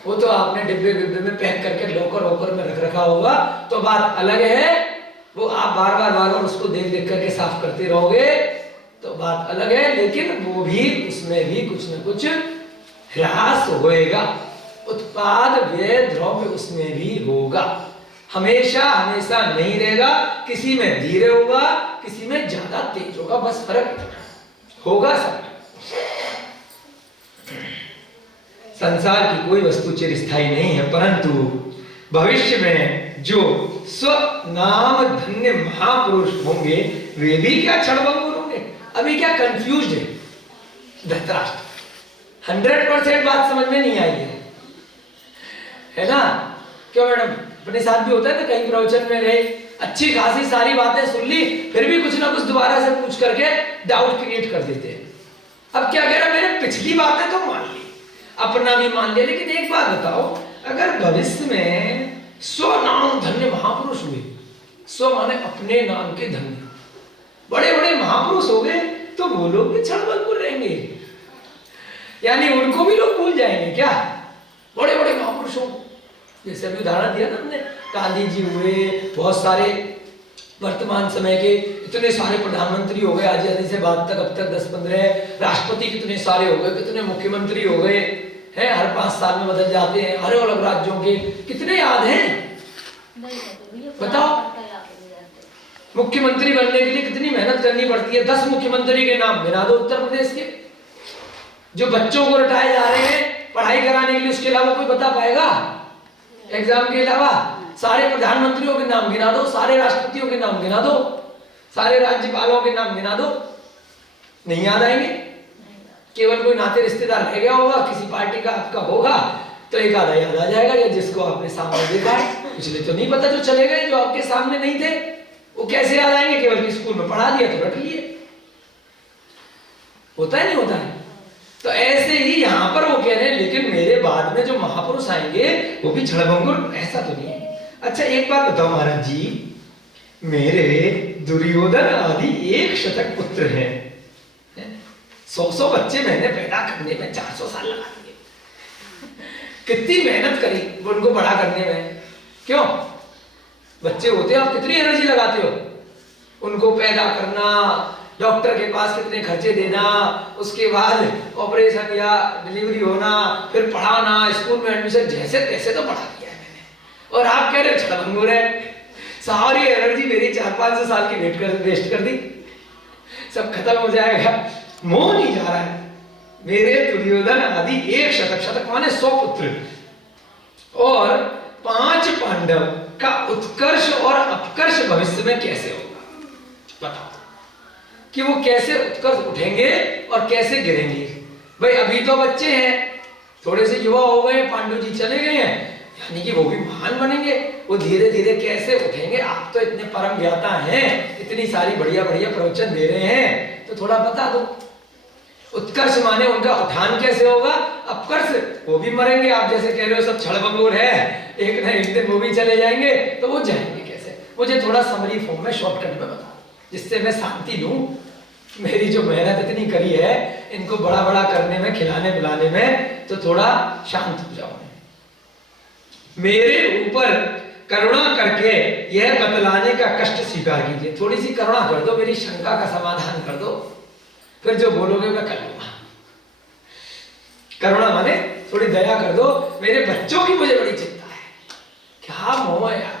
वो तो आपने डिब्बे में पैक करके लॉकर में रख रखा होगा तो बात अलग है। वो आप बार बार उसको देख करके साफ करते रहोगे तो बात अलग है। लेकिन वो भी, उसमें भी कुछ न कुछ ह्रास होएगा, उत्पाद व्यय द्रव्य उसमें भी होगा। हमेशा नहीं रहेगा, किसी में धीरे होगा, किसी में ज्यादा तेज होगा, बस फर्क होगा। सब संसार की कोई वस्तु चिरस्थायी नहीं है, परंतु भविष्य में जो स्वनाम धन्य महापुरुष होंगे वे भी क्या क्षणभंगुर होंगे। अभी क्या कंफ्यूज्ड है धृतराष्ट्र, 100% बात समझ में नहीं आई है ना? क्यों मैडम? अपने साथ भी होता है ना, कहीं प्रवचन में गए, अच्छी खासी सारी बातें सुन ली, फिर भी कुछ ना कुछ दोबारा से पूछ करके डाउट क्रिएट कर देते हैं। अब क्या कह रहा, मैंने पिछली बातें तो मान ली, अपना भी मान लिया, लेकिन एक बात बताओ, अगर भविष्य में 100 नाम धन्य महापुरुष हुए, 100 माने अपने नाम के धन्य बड़े बड़े महापुरुष हो गए, तो वो लोग भी क्षणभंगुर रहेंगे, यानी उनको भी लोग भूल जाएंगे क्या? बड़े बड़े महापुरुषों, जैसे अभी उदाहरण दिया ना हमने, गांधी जी हुए, बहुत सारे वर्तमान समय के इतने सारे प्रधानमंत्री हो गए, आजादी से बाद तक अब तक 10-15 राष्ट्रपति कितने सारे हो गए, कितने मुख्यमंत्री हो गए हैं, हर 5 साल में बदल जाते हैं, हर अलग राज्यों के कितने याद हैं बताओ? मुख्यमंत्री बनने के लिए कितनी मेहनत करनी पड़ती है। 10 मुख्यमंत्री के नाम गिना दो उत्तर प्रदेश के, जो बच्चों को रटाए जा रहे हैं पढ़ाई कराने के लिए, उसके अलावा कोई बता पाएगा? एग्जाम के अलावा सारे प्रधानमंत्रियों के नाम गिना दो, सारे राष्ट्रपतियों के नाम गिना दो, सारे राज्यपालों के नाम गिना दो, नहीं याद आएंगे। केवल कोई नाते रिश्तेदार रह गया होगा, किसी पार्टी का आपका होगा, तो एक आधा याद आ जाएगा, या जिसको आपने सामने देखा है। पिछले तो नहीं पता, जो चले गए, जो आपके सामने नहीं थे, वो कैसे याद आएंगे? केवल कि स्कूल में पढ़ा दिया तो रट लिए। होता है नहीं होता है? तो ऐसे ही यहाँ पर वो कह रहे हैं, लेकिन मेरे बाद में जो महापुरुष आएंगे वो भी क्षणभंगुर, ऐसा तो नहीं है। अच्छा एक बात बताओ महाराज जी, मेरे दुर्योधन आदि 1 शतक पुत्र हैं, 100 बच्चे मैंने पैदा करने में 400 साल लगा दिए, कितनी मेहनत करी उनको बड़ा करने में। क्यों? बच्चे होते हैं, आप कितनी एनर्जी लगाते हो उनको पैदा करना, डॉक्टर के पास कितने खर्चे देना, उसके बाद ऑपरेशन या डिलीवरी होना, फिर पढ़ाना, स्कूल में एडमिशन, जैसे तैसे तो पढ़ा दिया है मैंने। और आप कह रहे हो क्षणभंगुर है, सारी एनर्जी मेरी 400-500 साल की वेस्ट कर दी, सब खत्म हो जाएगा। मोह नहीं जा रहा है। मेरे दुर्योधन आदि 1 शतक, शतक माने 100 पुत्र, और 5 पांडव का उत्कर्ष और अपकर्ष भविष्य में कैसे होगा बताओ, कि वो कैसे उत्कर्ष उठेंगे और कैसे गिरेंगे। भाई अभी तो बच्चे हैं, थोड़े से युवा हो गए, पांडव जी चले गए हैं, यानी कि वो भी महान बनेंगे, वो धीरे धीरे कैसे उठेंगे। आप तो इतने परम ज्ञाता हैं, इतनी सारी बढ़िया बढ़िया प्रवचन दे रहे हैं, तो थोड़ा बता दो। उत्कर्ष माने उनका उठान कैसे होगा, अपकर्ष वो भी मरेंगे, आप जैसे कह रहे हो सब क्षणभंगुर है, एक ना एक दिन वो भी चले जाएंगे, तो वो जाएंगे कैसे? मुझे थोड़ा समरी फॉर्म में शॉर्टकट में बताओ, जिससे मैं शांति लूं। मेरी जो मेहनत इतनी करी है इनको बड़ा बड़ा करने में, खिलाने पिलाने में, तो थोड़ा शांत हो जाओ। मेरे ऊपर करुणा करके यह बतलाने का कष्ट स्वीकार कीजिए। थोड़ी सी करुणा कर दो, मेरी शंका का समाधान कर दो, फिर जो बोलोगे मैं कर लूंगा। करुणा माने थोड़ी दया कर दो, मेरे बच्चों की मुझे बड़ी चिंता है। क्या मोह है यार,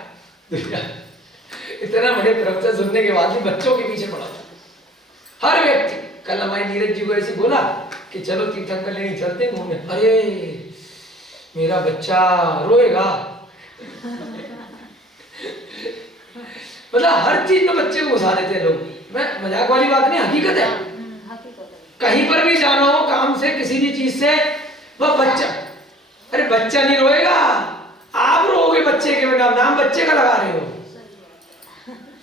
इतना बड़े प्रवचन सुनने के बाद भी बच्चों के पीछे पड़ा। हर व्यक्ति, कल हमारे नीरज जी को ऐसे बोला कि चलो तीर्थंकर लेने चलते घूमने, अरे मेरा बच्चा रोएगा। मतलब हर चीज में बच्चे को घुसा देते हैं लोग। मैं मजाक वाली बात नहीं, हकीकत है। कहीं पर भी जाना हो काम से, किसी भी चीज से, वह बच्चा, अरे बच्चा नहीं रोएगा, आप रोओगे बच्चे के बिना, नाम बच्चे का लगा रहे हो।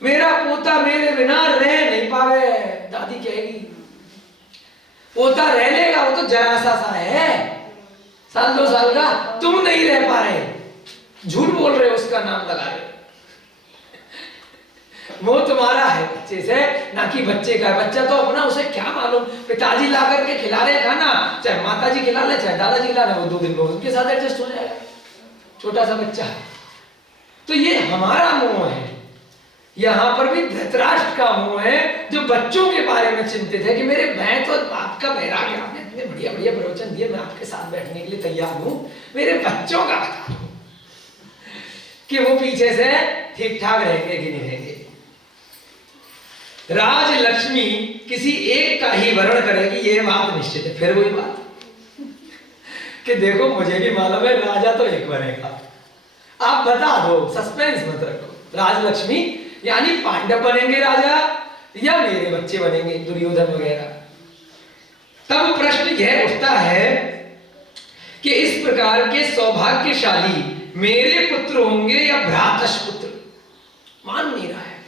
मेरा पोता मेरे बिना रह नहीं पावे, दादी कहेगी। पोता रह लेगा, वो तो जरा सा है, 1-2 साल का, तुम नहीं रह पा रहे, झूठ बोल रहे हो, उसका नाम लगा रहे हो। मोह तुम्हारा है बच्चे से, ना कि बच्चे का। बच्चा तो अपना, उसे क्या मालूम, पिताजी ला करके खिला रहे खाना, चाहे माताजी खिला ले, चाहे दादाजी खिला रहे, वो 2 दिन में उनके साथ एडजस्ट हो जाएगा, छोटा सा बच्चा। तो ये हमारा मोह है। यहाँ पर भी धृतराष्ट्र का मोह है, जो बच्चों के बारे में चिंतित है कि मेरे, मैं तो आपका वैराग्य, आपने इतने बढ़िया बढ़िया प्रवचन दिए, मैं आपके साथ बैठने के लिए तैयार हूं, मेरे बच्चों का बता दो कि वो पीछे से ठीक ठाक रहेंगे कि नहीं रहेंगे। राज लक्ष्मी किसी एक का ही वर्ण करेगी, ये बात निश्चित है। फिर वही बात कि देखो मुझे भी मालूम है, राजा तो एक बनेगा, आप बता दो, सस्पेंस मत रखो। राजलक्ष्मी यानी पांडव बनेंगे राजा, या मेरे बच्चे बनेंगे दुर्योधन वगैरह। तब प्रश्न यह उठता है कि इस प्रकार के सौभाग्यशाली मेरे पुत्र होंगे या भ्रातश पुत्र। मान नहीं रहा है,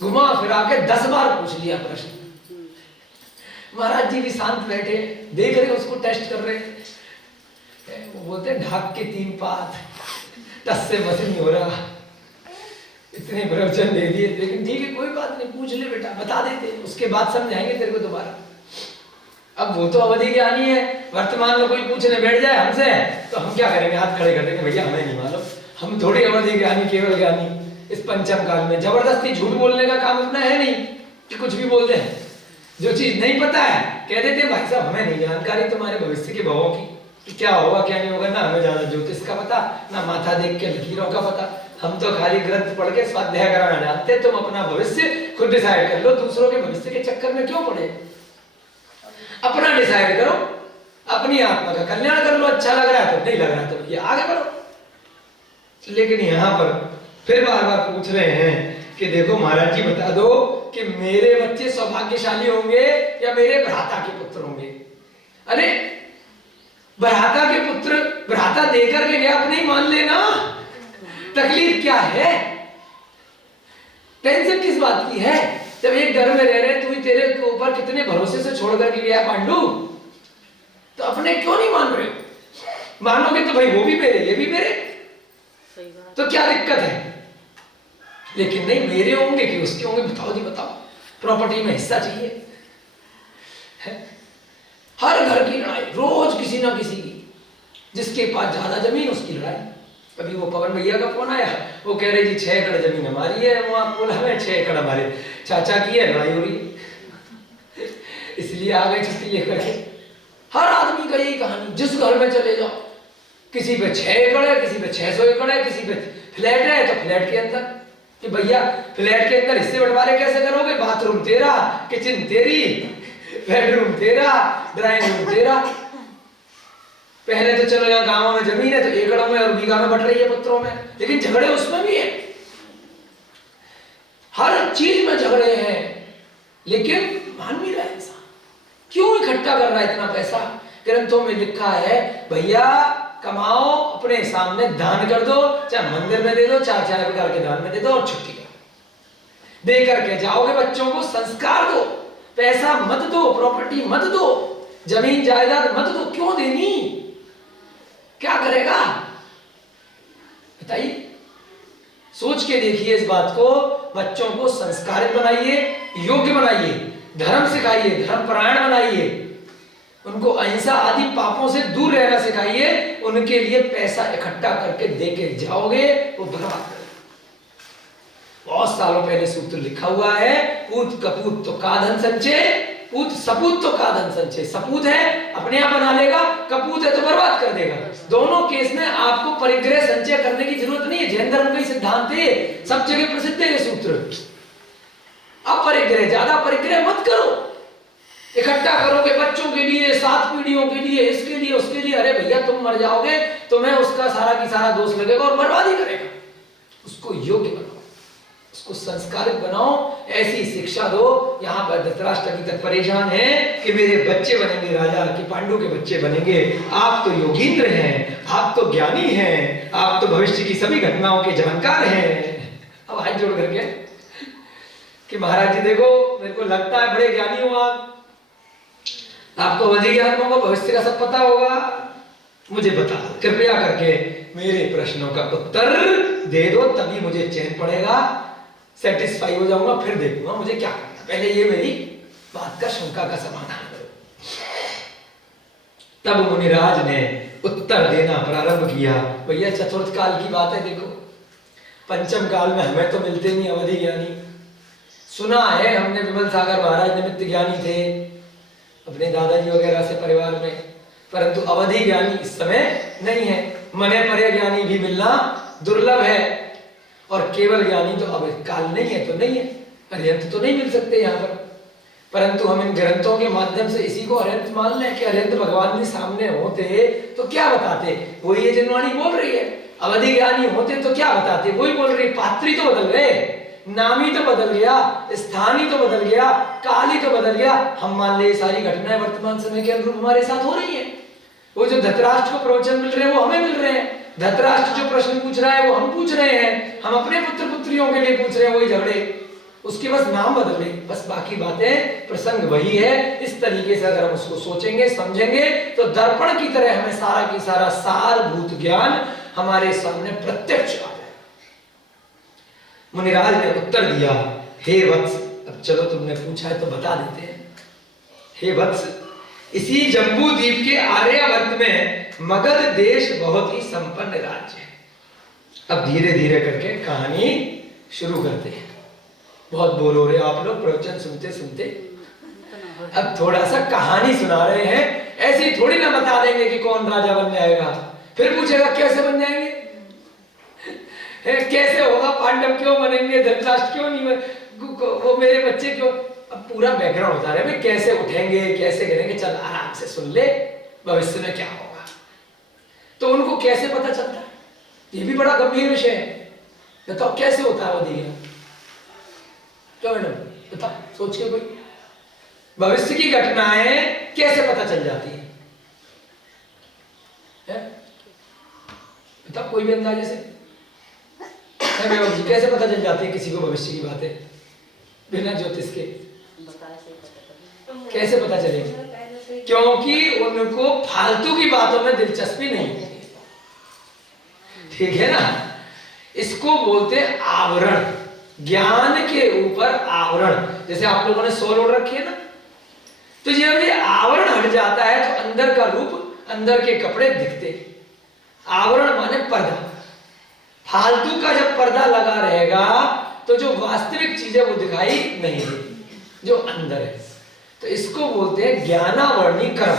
घुमा फिरा के 10 बार पूछ लिया प्रश्न। महाराज जी भी शांत बैठे, देख रहे उसको, टेस्ट कर रहे। वो बोलते ढाक के 3 पात, 10 से बस नहीं हो रहा, इतने प्रवचन दे दिए, लेकिन ठीक है कोई बात नहीं, पूछ ले बेटा, बता देते, उसके बाद समझाएंगे तेरे को दोबारा। अब वो तो अवधि ज्ञानी है, वर्तमान में कोई पूछने बैठ जाए हमसे तो हम क्या करेंगे, हाथ खड़े कर देंगे, भैया हमें नहीं मालूम, हम थोड़ी अवधि ज्ञानी, केवल ज्ञानी। इस पंचम काल में जबरदस्ती झूठ बोलने का काम अपना है नहीं कि कुछ भी बोल दें। जो चीज नहीं पता है कह देते भाई साहब हमें नहीं जानकारी तुम्हारे भविष्य के भावों की, कि क्या होगा क्या नहीं होगा, ना हमें ज्यादा ज्योतिष का पता, ना माथा देख के लकीरों का पता, हम तो खाली ग्रंथ पढ़ के स्वाध्याय कराना जानते। तुम अपना भविष्य खुद डिसाइड कर लो, दूसरों के भविष्य के चक्कर में क्यों पड़े, अपना डिसाइड करो, अपनी आत्मा का कल्याण कर लो। अच्छा लग रहा है तो, नहीं लग रहा तो ये आगे बढ़ो। लेकिन यहाँ पर फिर बार बार पूछ रहे हैं कि देखो महाराज जी बता दो कि मेरे बच्चे सौभाग्यशाली होंगे या मेरे भ्राता के पुत्र होंगे। अरे भ्राता के पुत्र, भ्राता देकर के गया, अपने ही मान लेना, तकलीफ क्या है, टेंशन किस बात की है। जब एक घर में रह रहे, तू ही तेरे के ऊपर कितने भरोसे से छोड़ करके गया पांडु, तो अपने क्यों नहीं मान रहे? मानोगे तो भाई वो भी मेरे, ये भी मेरे, तो क्या दिक्कत है। लेकिन नहीं, मेरे होंगे कि उसके होंगे, बताओ जी बताओ, प्रॉपर्टी में हिस्सा चाहिए है? हर घर की लड़ाई रोज किसी ना किसी की, जिसके पास ज्यादा जमीन उसकी लड़ाई। अभी वो पवन भैया का फोन आया, वो कह रहे जी 6 एकड़ जमीन हमारी है, वो आप बोला हमें 6 एकड़ हमारे चाचा की है, लड़ाई हो रही है। इसलिए आ गए छुट्टी लेकर के। हर आदमी का यही कहानी, जिस घर में चले जाओ, किसी पे 6 एकड़ है, किसी पे 600 एकड़ है, किसी पे फ्लैट है तो फ्लैट के अंदर कि भैया फ्लैट के अंदर हिस्से बंटवारे कैसे करोगे, बाथरूम तेरा, किचन तेरी, बेडरूम तेरा, ड्राइंग रूम तेरा। पहले तो चलो यहाँ गांवों में जमीन है तो एकड़ों में और बीघा में बट रही है पुत्रों में, लेकिन झगड़े उसमें भी है, हर चीज में झगड़े हैं। लेकिन मान नहीं रहा इंसान, क्यों इकट्ठा कर रहा है इतना पैसा। ग्रंथों में लिखा है भैया कमाओ, अपने सामने दान कर दो, चाहे मंदिर में दे दो, चाहे प्रकार के दान में दे दो और छुट्टी करो। दे करके जाओगे, बच्चों को संस्कार दो, पैसा मत दो, प्रॉपर्टी मत दो, जमीन जायदाद मत दो। क्यों देनी, क्या करेगा बताइए, सोच के देखिए इस बात को। बच्चों को संस्कारित बनाइए, योग्य बनाइए, धर्म सिखाइए, धर्म परायण बनाइए, उनको अहिंसा आदि पापों से दूर रहना सिखाइए। उनके लिए पैसा इकट्ठा करके देके जाओगे वो बर्बाद कर। बहुत सालों पहले सूत्र लिखा हुआ है, पूत कपूत तो का धन संचय, पूत सपूत तो का धन संचय। सपूत है अपने आप बना लेगा, कपूत है तो बर्बाद कर देगा। दोनों केस में आपको परिग्रह संचय करने की जरूरत नहीं है। जैन धर्म का सिद्धांत है, सब जगह प्रसिद्ध है ये सूत्र। अपरिग्रह, ज्यादा परिग्रह मत करो, इकट्ठा करोगे बच्चों के लिए, 7 पीढ़ियों के लिए, इसके लिए उसके लिए। अरे भैया तुम मर जाओगे, तुम्हें उसका सारा की सारा दोष लगेगा और बर्बादी करेगा। उसको योग्य बनाओ, उसको संस्कारित बनाओ, ऐसी शिक्षा दो। यहाँ पर धृतराष्ट्र अभी तक परेशान है कि मेरे बच्चे बनेंगे राजा, कि पांडु के बच्चे बनेंगे। आप तो योगींद्र हैं, आप तो ज्ञानी हैं, आप तो भविष्य की सभी घटनाओं के जानकार हैं। अब हाथ जोड़ करके कि महाराज जी देखो, मेरे को लगता है बड़े ज्ञानी हो आप, आपको अवधि ज्ञान होगा, भविष्य का सब पता होगा, मुझे बता कृपया करके मेरे प्रश्नों का उत्तर दे दो, तभी मुझे चैन पड़ेगा, सेटिस्फाई हो जाऊंगा, फिर देखूंगा मुझे क्या करना। पहले ये मेरी बात का शंका का समाधान करो। तब मुनिराज ने उत्तर देना प्रारंभ किया। भैया चतुर्थ काल की बात है, देखो पंचम काल में हमें तो मिलते नहीं अवधि ज्ञानी। सुना है हमने विमल सागर महाराज निमित्त ज्ञानी थे अपने दादाजी वगैरह से परिवार में, परंतु अवधि ज्ञानी इस समय नहीं है। मने परे ज्ञानी भी मिलना दुर्लभ है, और केवल ज्ञानी तो अब काल नहीं है तो नहीं है, अर्यंत तो नहीं मिल सकते यहाँ पर। परंतु हम इन ग्रंथों के माध्यम से इसी को अर्यंत मान लें कि अर्यंत भगवान भी सामने होते तो क्या बताते, वही ये जनवाणी बोल रही है। अवधि ज्ञानी होते तो क्या बताते, वही बोल रही। पात्री तो बदल गए, नाम ही तो बदल गया, स्थान ही तो बदल गया, काल ही तो बदल गया। हम मान ले सारी घटनाएं वर्तमान समय के अनुरूप हमारे साथ हो रही है। वो जो धृतराष्ट्र को प्रवचन मिल रहे हैं वो हमें मिल रहे हैं, धृतराष्ट्र जो प्रश्न पूछ रहा है वो हम पूछ रहे हैं, हम अपने पुत्र पुत्रियों के लिए पूछ रहे हैं, वही झगड़े, उसके बस नाम बदले, बस बाकी बातें प्रसंग वही है। इस तरीके से अगर हम उसको सोचेंगे समझेंगे तो दर्पण की तरह हमें सारा की सारा सारभूत ज्ञान हमारे सामने प्रत्यक्ष आ जाए। मुनिराज ने उत्तर दिया, हे वत्स, अब चलो तुमने पूछा है तो बता देते हैं। हे वत्स, इसी जम्बू द्वीप के आर्यावर्त में मगध देश बहुत ही संपन्न राज्य है। अब धीरे धीरे करके कहानी शुरू करते हैं। बहुत बोर हो रहे आप लोग प्रवचन सुनते सुनते, अब थोड़ा सा कहानी सुना रहे हैं, ऐसे ही थोड़ी ना बता देंगे कि कौन राजा बन जाएगा, फिर पूछेगा कैसे बन जाएंगे, कैसे होगा, पांडव क्यों बनेंगे, धृतराष्ट्र क्यों नहीं बने, वो मेरे बच्चे क्यों, अब पूरा बैकग्राउंड बता रहे हैं, कैसे उठेंगे कैसे करेंगे, चल आराम से सुन ले भविष्य में क्या होगा। तो उनको कैसे पता चलता है, ये भी बड़ा गंभीर विषय है। बताओ कैसे होता है वो दिया, क्या मैडम बता, सोच के कोई भविष्य की घटनाएं कैसे पता चल जाती है? बता कोई भी अंदाजे से जी कैसे पता चल जाती है किसी को भविष्य की बातें बिना ज्योतिष के? कैसे पता चलेगी? क्योंकि उनको फालतू की बातों में दिलचस्पी नहीं होती, ठीक है ना। इसको बोलते आवरण, ज्ञान के ऊपर आवरण। जैसे आप लोगों ने सोल ओढ़ रखी है ना, तो जब ये आवरण हट जाता है तो अंदर का रूप, अंदर के कपड़े दिखते। आवरण माने पर्दा। फालतू का जब पर्दा लगा रहेगा तो जो वास्तविक चीजें वो दिखाई नहीं देती, जो अंदर है। तो इसको बोलते हैं ज्ञानावरणीकरण।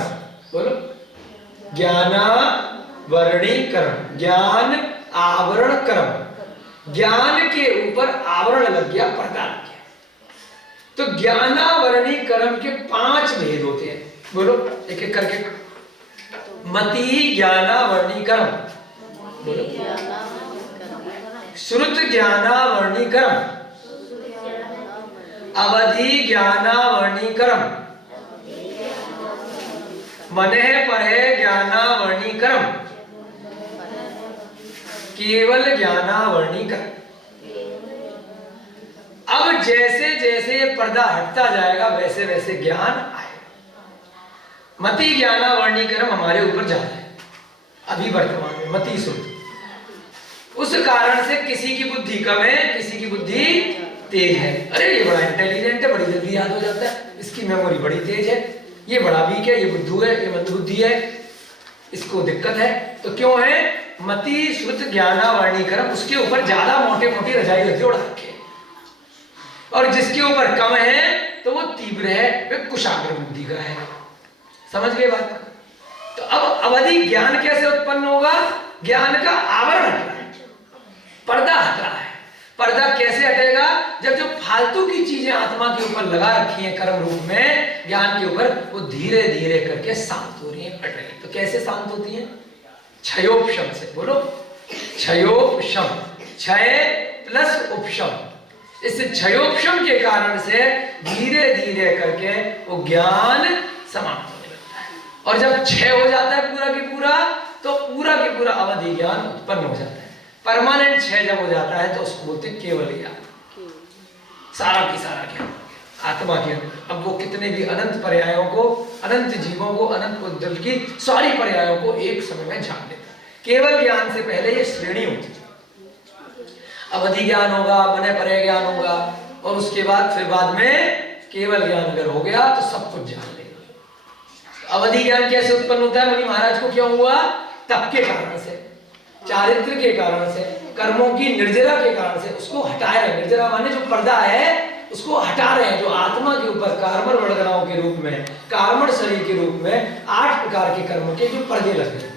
बोलो, ज्ञानावरणीकरण, ज्ञान आवरण कर्म। ज्ञान के ऊपर आवरण लग गया, पर्दा लग गया। तो ज्ञानावरणीकरण के 5 भेद होते हैं। बोलो एक एक करके। मति ज्ञानावरणीकरण, बोलो। श्रुत ज्ञानावरणीकरण, अवधि ज्ञानावरणीकरण, मनेह परे ज्ञानावरणीकरण, केवल ज्ञानावरणीकरण। अब जैसे जैसे पर्दा हटता जाएगा वैसे वैसे ज्ञान आएगा। मति ज्ञानावरणीकरण हमारे ऊपर जाता है अभी वर्तमान में, मति शुद्ध। उस कारण से किसी की बुद्धि कम है, किसी की बुद्धि तेज है। अरे ये बड़ा इंटेलिजेंट है, बड़ी जल्दी याद हो जाता है, इसकी मेमोरी बड़ी तेज है, ये बड़ा वीक है, ये बुद्धू है, ये मंदबुद्धि है, इसको दिक्कत है। तो क्यों है? मति शुद्ध ज्ञानावरणीकरण, उसके ऊपर ज्यादा मोटे मोटी रजाई लगी उड़ा रखे, और जिसके ऊपर कम है तो वो तीव्र है, वे कुशाग्र बुद्धि का है। समझ गए बात? तो अब अवधि ज्ञान कैसे उत्पन्न होगा? ज्ञान का आवरण हट रहा है, पर्दा हट रहा है। पर्दा कैसे हटेगा? जब जो फालतू की चीजें आत्मा के ऊपर लगा रखी हैं कर्म रूप में, ज्ञान के ऊपर, वो धीरे धीरे करके शांत हो रही है, हट रही है। तो कैसे शांत होती है? क्षयोपशम से। बोलो, क्षयोपशम, क्षय प्लस उपशम। इस क्षयोपशम के कारण से धीरे धीरे करके वो ज्ञान समाप्त होने लगता है। और जब क्षय हो जाता है पूरा की पूरा, तो पूरा की पूरा अवधि ज्ञान उत्पन्न हो जाता है। परमानेंट क्षय जब हो जाता है तो उसको बोलते हैं केवल ज्ञान, सारा की सारा ज्ञान आत्मा के अंदर। अब वो कितने भी अनंत पर्यायों को, अनंत जीवों को, अनंत पुद्गल की सारी पर्यायों को एक समय में झाड़ लेता है। केवल ज्ञान से पहले ये श्रेणी होती है, अवधि ज्ञान होगा, मने परे ज्ञान होगा, और उसके बाद फिर बाद में केवल ज्ञान अगर हो गया तो सब कुछ जान लेगा। अवधि ज्ञान कैसे उत्पन्न होता है? मुनि महाराज को क्यों हुआ? तप के कारण से, चारित्र के कारण से, कर्मों की निर्जरा के कारण से। उसको हटा रहे हैं, निर्जरा माने जो पर्दा है उसको हटा रहे हैं। जो आत्मा के ऊपर कार्मण वर्गनाओं के रूप में, कार्मण शरीर के रूप में 8 प्रकार के कर्मों के जो पर्दे लगे हैं,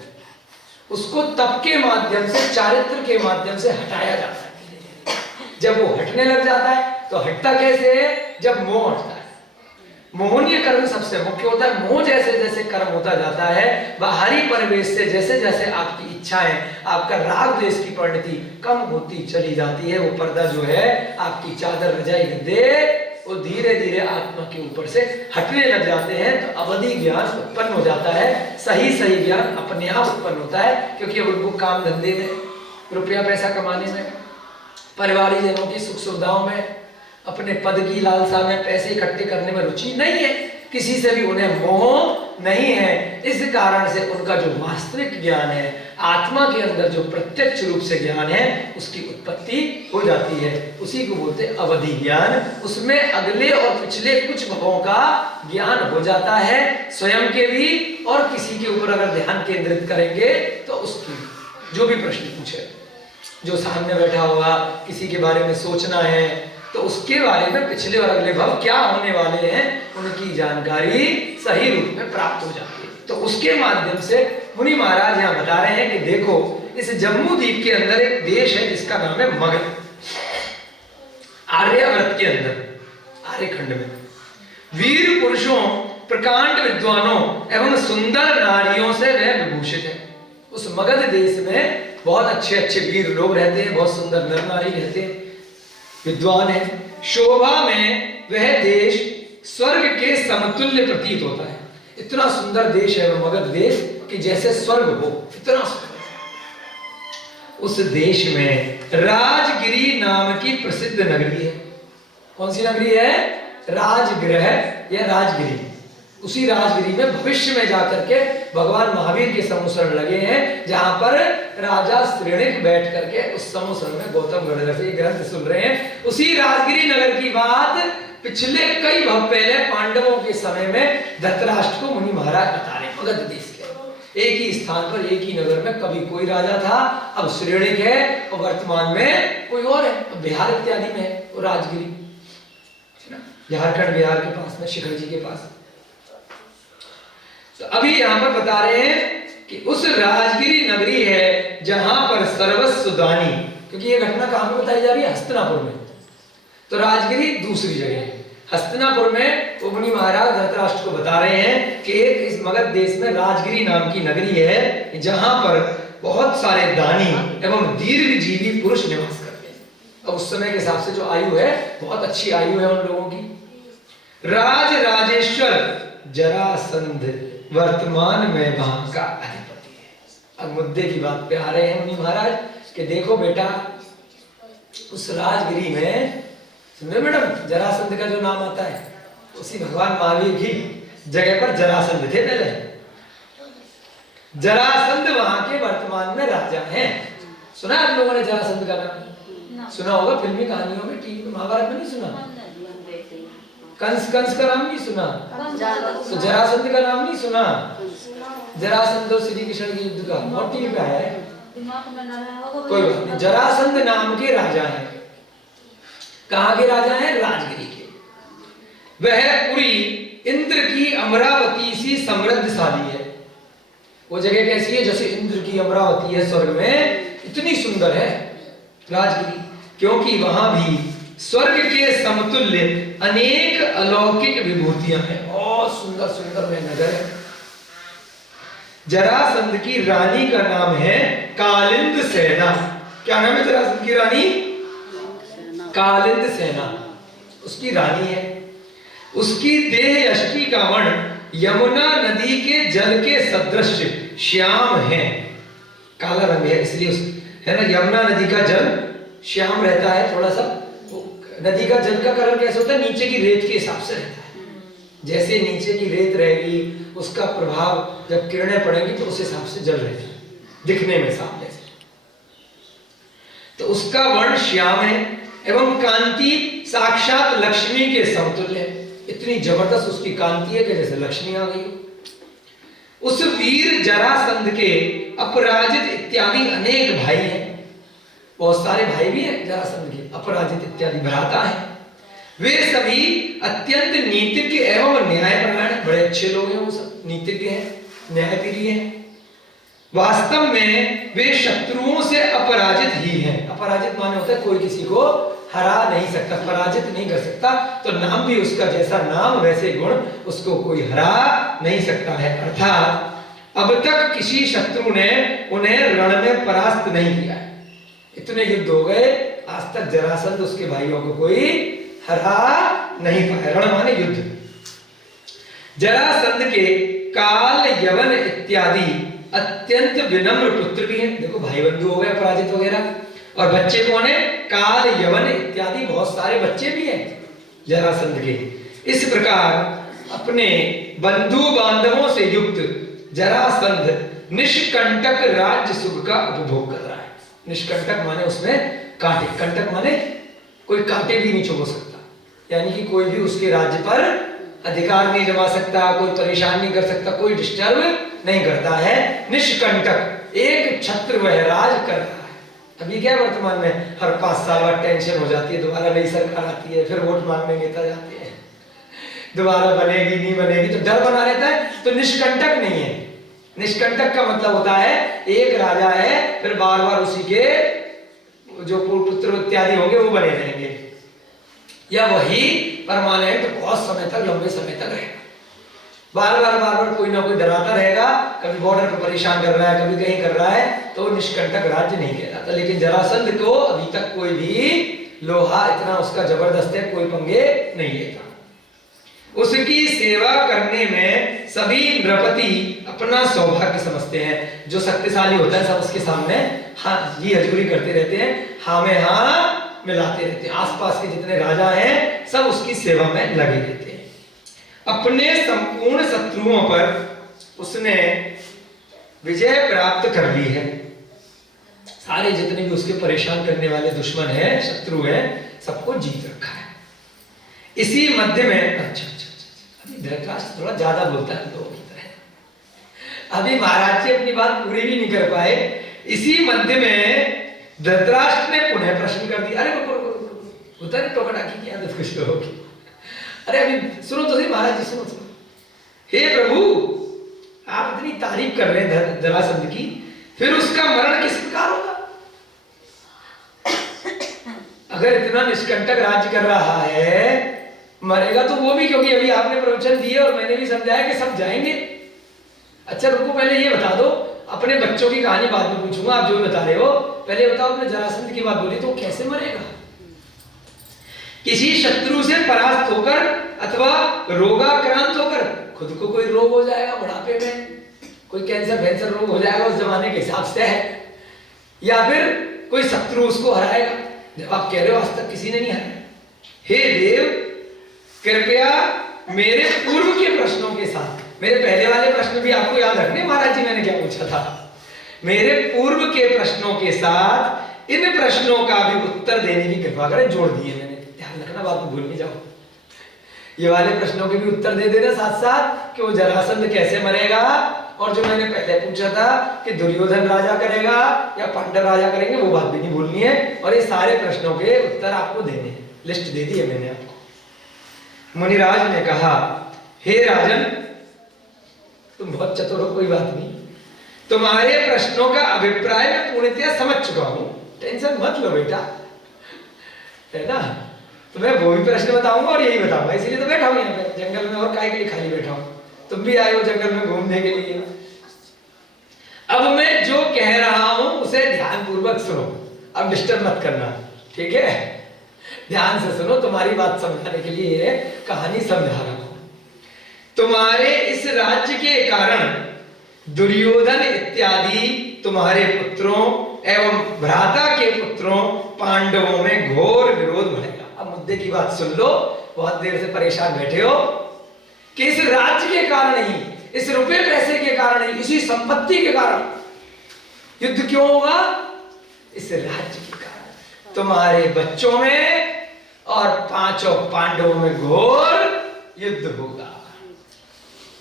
उसको तप के माध्यम से, चारित्र के माध्यम से हटाया जाता है। जब वो हटने लग जाता है तो हटता कैसे है? जब मोह हटता है। मोहनीय कर्म सबसे मुख्य होता है। मोह जैसे जैसे कर्म होता जाता है, बाहरी परिवेश से जैसे जैसे आपकी इच्छाएं, आपका राग द्वेष की परिणति कम होती चली जाती है, वो पर्दा जो है आपकी चादर रजाई गद्दे वो धीरे धीरे आत्मा के ऊपर से हटने लग जाते हैं, तो अवधि ज्ञान उत्पन्न हो जाता है, सही सही ज्ञान अपने आप उत्पन्न होता है, क्योंकि अब उनको काम धंधे में, रुपया पैसा कमाने में, परिवारी जनों की सुख सुविधाओं में, अपने पद की लालसा में, पैसे इकट्ठे करने में रुचि नहीं है, किसी से भी उन्हें मोह नहीं है। इस कारण से उनका जो वास्तविक ज्ञान है, आत्मा के अंदर जो प्रत्यक्ष रूप से ज्ञान है, उसकी उत्पत्ति हो जाती है। उसी को बोलते हैं अवधि ज्ञान। उसमें अगले और पिछले कुछ भवों का ज्ञान हो जाता है, स्वयं के भी और किसी के ऊपर अगर ध्यान केंद्रित करेंगे तो उसकी जो भी प्रश्न पूछे, जो सामने बैठा होगा किसी के बारे में सोचना है, तो उसके बारे में पिछले और अगले भव क्या होने वाले हैं, उनकी जानकारी सही रूप में प्राप्त हो जाती है। तो उसके माध्यम से मुनि महाराज यहाँ बता रहे हैं कि देखो, इस जम्मू द्वीप के अंदर एक देश है जिसका नाम है मगध। आर्यावर्त के अंदर, आर्यखंड में वीर पुरुषों, प्रकांड विद्वानों एवं सुंदर नारियों से वह विभूषित है। उस मगध देश में बहुत अच्छे अच्छे वीर लोग रहते हैं, बहुत सुंदर नर नारी रहते हैं, विद्वान है। शोभा में वह देश स्वर्ग के समतुल्य प्रतीत होता है। इतना सुंदर देश है वह मगध देश कि जैसे स्वर्ग हो, इतना सुंदर। उस देश में राजगिरी नाम की प्रसिद्ध नगरी है। कौन सी नगरी है? राजगृह या राजगिरी। उसी राजगिरी में भविष्य में जाकर के भगवान महावीर के समूसरण लगे हैं, जहां पर राजा श्रेणिक बैठ करके उस समूसरण में गौतम गणधर से ये ग्रंथ सुन रहे हैं। उसी राजगिरी नगर की बात पिछले कई भव पहले पांडवों के समय में धृतराष्ट्र को मुनि महाराज बता रहे। मगध देश के एक ही स्थान पर, एक ही नगर में कभी कोई राजा था, अब श्रेणिक है, और वर्तमान में कोई और है, बिहार इत्यादि में है वो राजगिरी, झारखंड बिहार के पास में, शिखर जी के पास। तो अभी यहां पर बता रहे हैं कि उस राजगिरी नगरी है जहां पर सर्वस्व दानी, क्योंकि ये घटना कहां पर बताई जा रही है? हस्तिनापुर में। तो राजगिरी दूसरी जगह है। हस्तिनापुर में मुनि महाराज धृतराष्ट्र को बता रहे हैं कि एक इस मगध देश में राजगिरी नाम की नगरी है, जहां पर बहुत सारे दानी एवं दीर्घजीवी पुरुष निवास करते हैं। अब उस समय के हिसाब से जो आयु है, बहुत अच्छी आयु है उन लोगों की। राज राजेश्वर जरासंध वर्तमान में वहां का अधिपति है। अब मुद्दे की बात पे आ रहे हैं मुनि महाराज कि देखो बेटा, उस राजगिरी में सुनो मैडम, जरासंध का जो नाम आता है, उसी भगवान महावीर की जगह पर जरासंध थे पहले। जरासंध वहां के वर्तमान में राजा हैं। सुना आप लोगों ने जरासंध का नाम? सुना होगा फिल्मी कहानियों में, टीवी में, महाभारत में नहीं सुना? कंस का नाम नहीं सुना? तो जरासंध का नाम नहीं सुना? जरासंध और श्री कृष्ण के युद्ध का और टीवी पे आया है, कोई बात नहीं। जरासंध नाम के राजा हैं। कहां के राजा हैं? राजगिरी के। वह पुरी इंद्र की अमरावती सी समृद्धशाली है। वो जगह कैसी है? जैसे इंद्र की अमरावती है स्वर्ग में, इतनी सुंदर है राजगिरी, क्योंकि वहां भी स्वर्ग के समतुल्य अनेक अलौकिक विभूतियां हैं। बहुत सुंदर सुंदर में नगर है। जरासंध की रानी का नाम है कालिंद सेना। क्या नाम है जरासंध की रानी? कालिंद सेना उसकी रानी है। उसकी देह यष्टि का वर्ण यमुना नदी के जल के सदृश श्याम है, काला रंग है, इसलिए है ना, यमुना नदी का जल श्याम रहता है थोड़ा सा। नदी का जल का कलर कैसे होता है? नीचे की रेत के हिसाब से रहता है। जैसे नीचे की रेत रहेगी, उसका प्रभाव जब किरणें पड़ेंगी तो उस हिसाब से जल रहेगा, दिखने में साफ जैसे। तो उसका वर्ण श्याम है एवं कांति साक्षात लक्ष्मी के समतुल्य है। इतनी जबरदस्त उसकी कांति है कि जैसे लक्ष्मी आ गई। उस वीर जरासंध के अपराजित इत्यादि अनेक भाई हैं। बहुत सारे भाई भी हैं जरासंध के, अपराजित इत्यादि भ्राता है। वे सभी अत्यंत नीतिज्ञ एवं न्यायपरायण, बड़े अच्छे लोग हैं। वो सब नीतिज्ञ हैं, न्यायप्रिय हैं। वास्तव में वे शत्रुओं से अपराजित ही हैं। अपराजित माने होता है कोई किसी को हरा नहीं सकता, पराजित नहीं कर सकता। तो नाम भी उसका जैसा नाम वैसे गुण, उसको कोई हरा नहीं सकता है। अर्थात अब तक किसी शत्रु ने उन्हें रण में परास्त नहीं किया है। इतने युद्ध हो गए, आज तक जरासंध उसके भाइयों को कोई हरा नहीं पाया। रण माने युद्ध। जरासंध के काल, यवन इत्यादि अत्यंत विनम्र पुत्र भी हैं। देखो भाई बंधु हो गए पराजित वगैरह, और बच्चे कौन है? काल, यवन इत्यादि बहुत सारे बच्चे भी हैं जरासंध के। इस प्रकार अपने बंधु बांधवों से युक्त जरासंध निष्कंटक राज्य सुख का उपभोग कर रहा है। निष्कंटक माने उसमें कांटे, कंटक माने कोई कांटे भी नहीं चुभ सकता, यानी कि कोई भी उसके राज्य पर अधिकार नहीं जमा सकता, कोई परेशान नहीं कर सकता, कोई डिस्टर्ब नहीं करता है। निष्कंटक, एक छत्र वह राज कर रहा है। अभी क्या वर्तमान में हर 5 साल बाद टेंशन हो जाती है, दोबारा नई सरकार आती है, फिर वोट मांगने नेता जाते हैं, दोबारा बनेगी नहीं बनेगी, तो डर बना रहता है। तो निष्कंटक नहीं है। निष्कंटक का मतलब होता है एक राजा है, फिर बार बार उसी के जो पुत्र इत्यादि होंगे वो बने रहेंगे, या वही परमानेंट बहुत समय तक, लंबे समय तक रहेगा। बार बार कोई ना कोई डराता रहेगा, कभी बॉर्डर पर परेशान कर रहा है, कभी कहीं कर रहा है, तो निष्कंटक राज्य नहीं कहलाता। लेकिन जरासंध को अभी तक कोई भी लोहा इतना उसका जबरदस्त है, कोई पंगे नहीं लेता। उसकी सेवा करने में सभी नृपति अपना सौभाग्य समझते हैं। जो शक्तिशाली होता है सब उसके सामने हाँ जी हजूरी करते रहते हैं, हाँ में हाँ मिलाते रहते हैं। आसपास के जितने राजा हैं सब उसकी सेवा में लगे रहते हैं। अपने संपूर्ण शत्रुओं पर उसने विजय प्राप्त कर ली है। सारे जितने भी उसके परेशान करने वाले दुश्मन हैं, शत्रु हैं, सबको जीत रखा है। इसी मध्य में अच्छा अभी धृतराष्ट्र थोड़ा ज्यादा बोलता है लोगों की तरह, अभी महाराज जी अपनी बात पूरी भी नहीं कर पाए। इसी मध्य में धृतराष्ट्र ने पुनः प्रश्न कर दिया। अरे रुको, होता है टोकड़ा की आदत कुछ लोगों की। अरे अभी सुनो तो सही महाराज जी, सुनो। हे प्रभु, आप इतनी तारीफ कर रहे हैं जरासंध की, फिर उसका मरण किस प्रकार होगा? अगर इतना निष्कंटक राज्य कर रहा है, मरेगा तो वो भी, क्योंकि अभी आपने प्रवचन दिए और मैंने भी समझाया कि सब जाएंगे। अच्छा रुको, पहले ये बता दो, अपने बच्चों की कहानी बाद में पूछूंगा, आप जो भी बता रहे हो पहले बताओ। अपने जरासंध की बात बोली तो कैसे मरेगा? किसी शत्रु से परास्त होकर अथवा रोगाक्रांत होकर, खुद को कोई रोग हो जाएगा बुढ़ापे में, कोई कैंसर रोग हो जाएगा उस जमाने के हिसाब से है, या फिर कोई शत्रु उसको हराएगा। जब आप कह रहे हो आज तक किसी ने नहीं हराया। हे देव, कृपया मेरे पूर्व के प्रश्नों के साथ, मेरे पहले वाले प्रश्न भी आपको याद रखने महाराज जी मैंने क्या पूछा था, मेरे पूर्व के प्रश्नों के साथ इन प्रश्नों का भी उत्तर देने की कृपा करें। जोड़ दिए मैंने, ध्यान रखना, बात भूल नहीं जाओ। ये वाले प्रश्नों के भी उत्तर दे देना साथ साथ कि वो जरासंध कैसे मरेगा, और जो मैंने पहले पूछा था कि दुर्योधन राजा करेगा या पांडव राजा करेंगे, वो बात भी नहीं भूलनी है। और ये सारे प्रश्नों के उत्तर आपको देने हैं, लिस्ट दे दी है मैंने आपको। मुनिराज ने कहा, हे राजन, तुम बहुत चतुर हो, कोई बात नहीं, तुम्हारे प्रश्नों का अभिप्राय मैं पूर्णतया समझ चुका हूं, टेंशन मत लो बेटा, है ना। तो मैं वो भी प्रश्न बताऊंगा और यही बताऊंगा, इसीलिए तो बैठा हूं यहाँ पे जंगल में, और काय के लिए खाली बैठा हूं। तुम भी आए हो जंगल में घूमने के लिए। अब मैं जो कह रहा हूं उसे ध्यान पूर्वक सुनो, अब डिस्टर्ब मत करना, ठीक है? ध्यान से सुनो, तुम्हारी बात समझाने के लिए कहानी समझा रहा हूं। तुम्हारे इस राज्य के कारण दुर्योधन इत्यादि तुम्हारे पुत्रों एवं भ्राता के पुत्रों पांडवों में घोर विरोध बढ़ेगा। अब मुद्दे की बात सुन लो, बहुत देर से परेशान बैठे हो कि इस राज्य के कारण ही, इस रुपए पैसे के कारण ही, इसी संपत्ति के कारण युद्ध क्यों होगा? इस राज्य के कारण तुम्हारे बच्चों में और 5 पांडवों में घोर युद्ध होगा।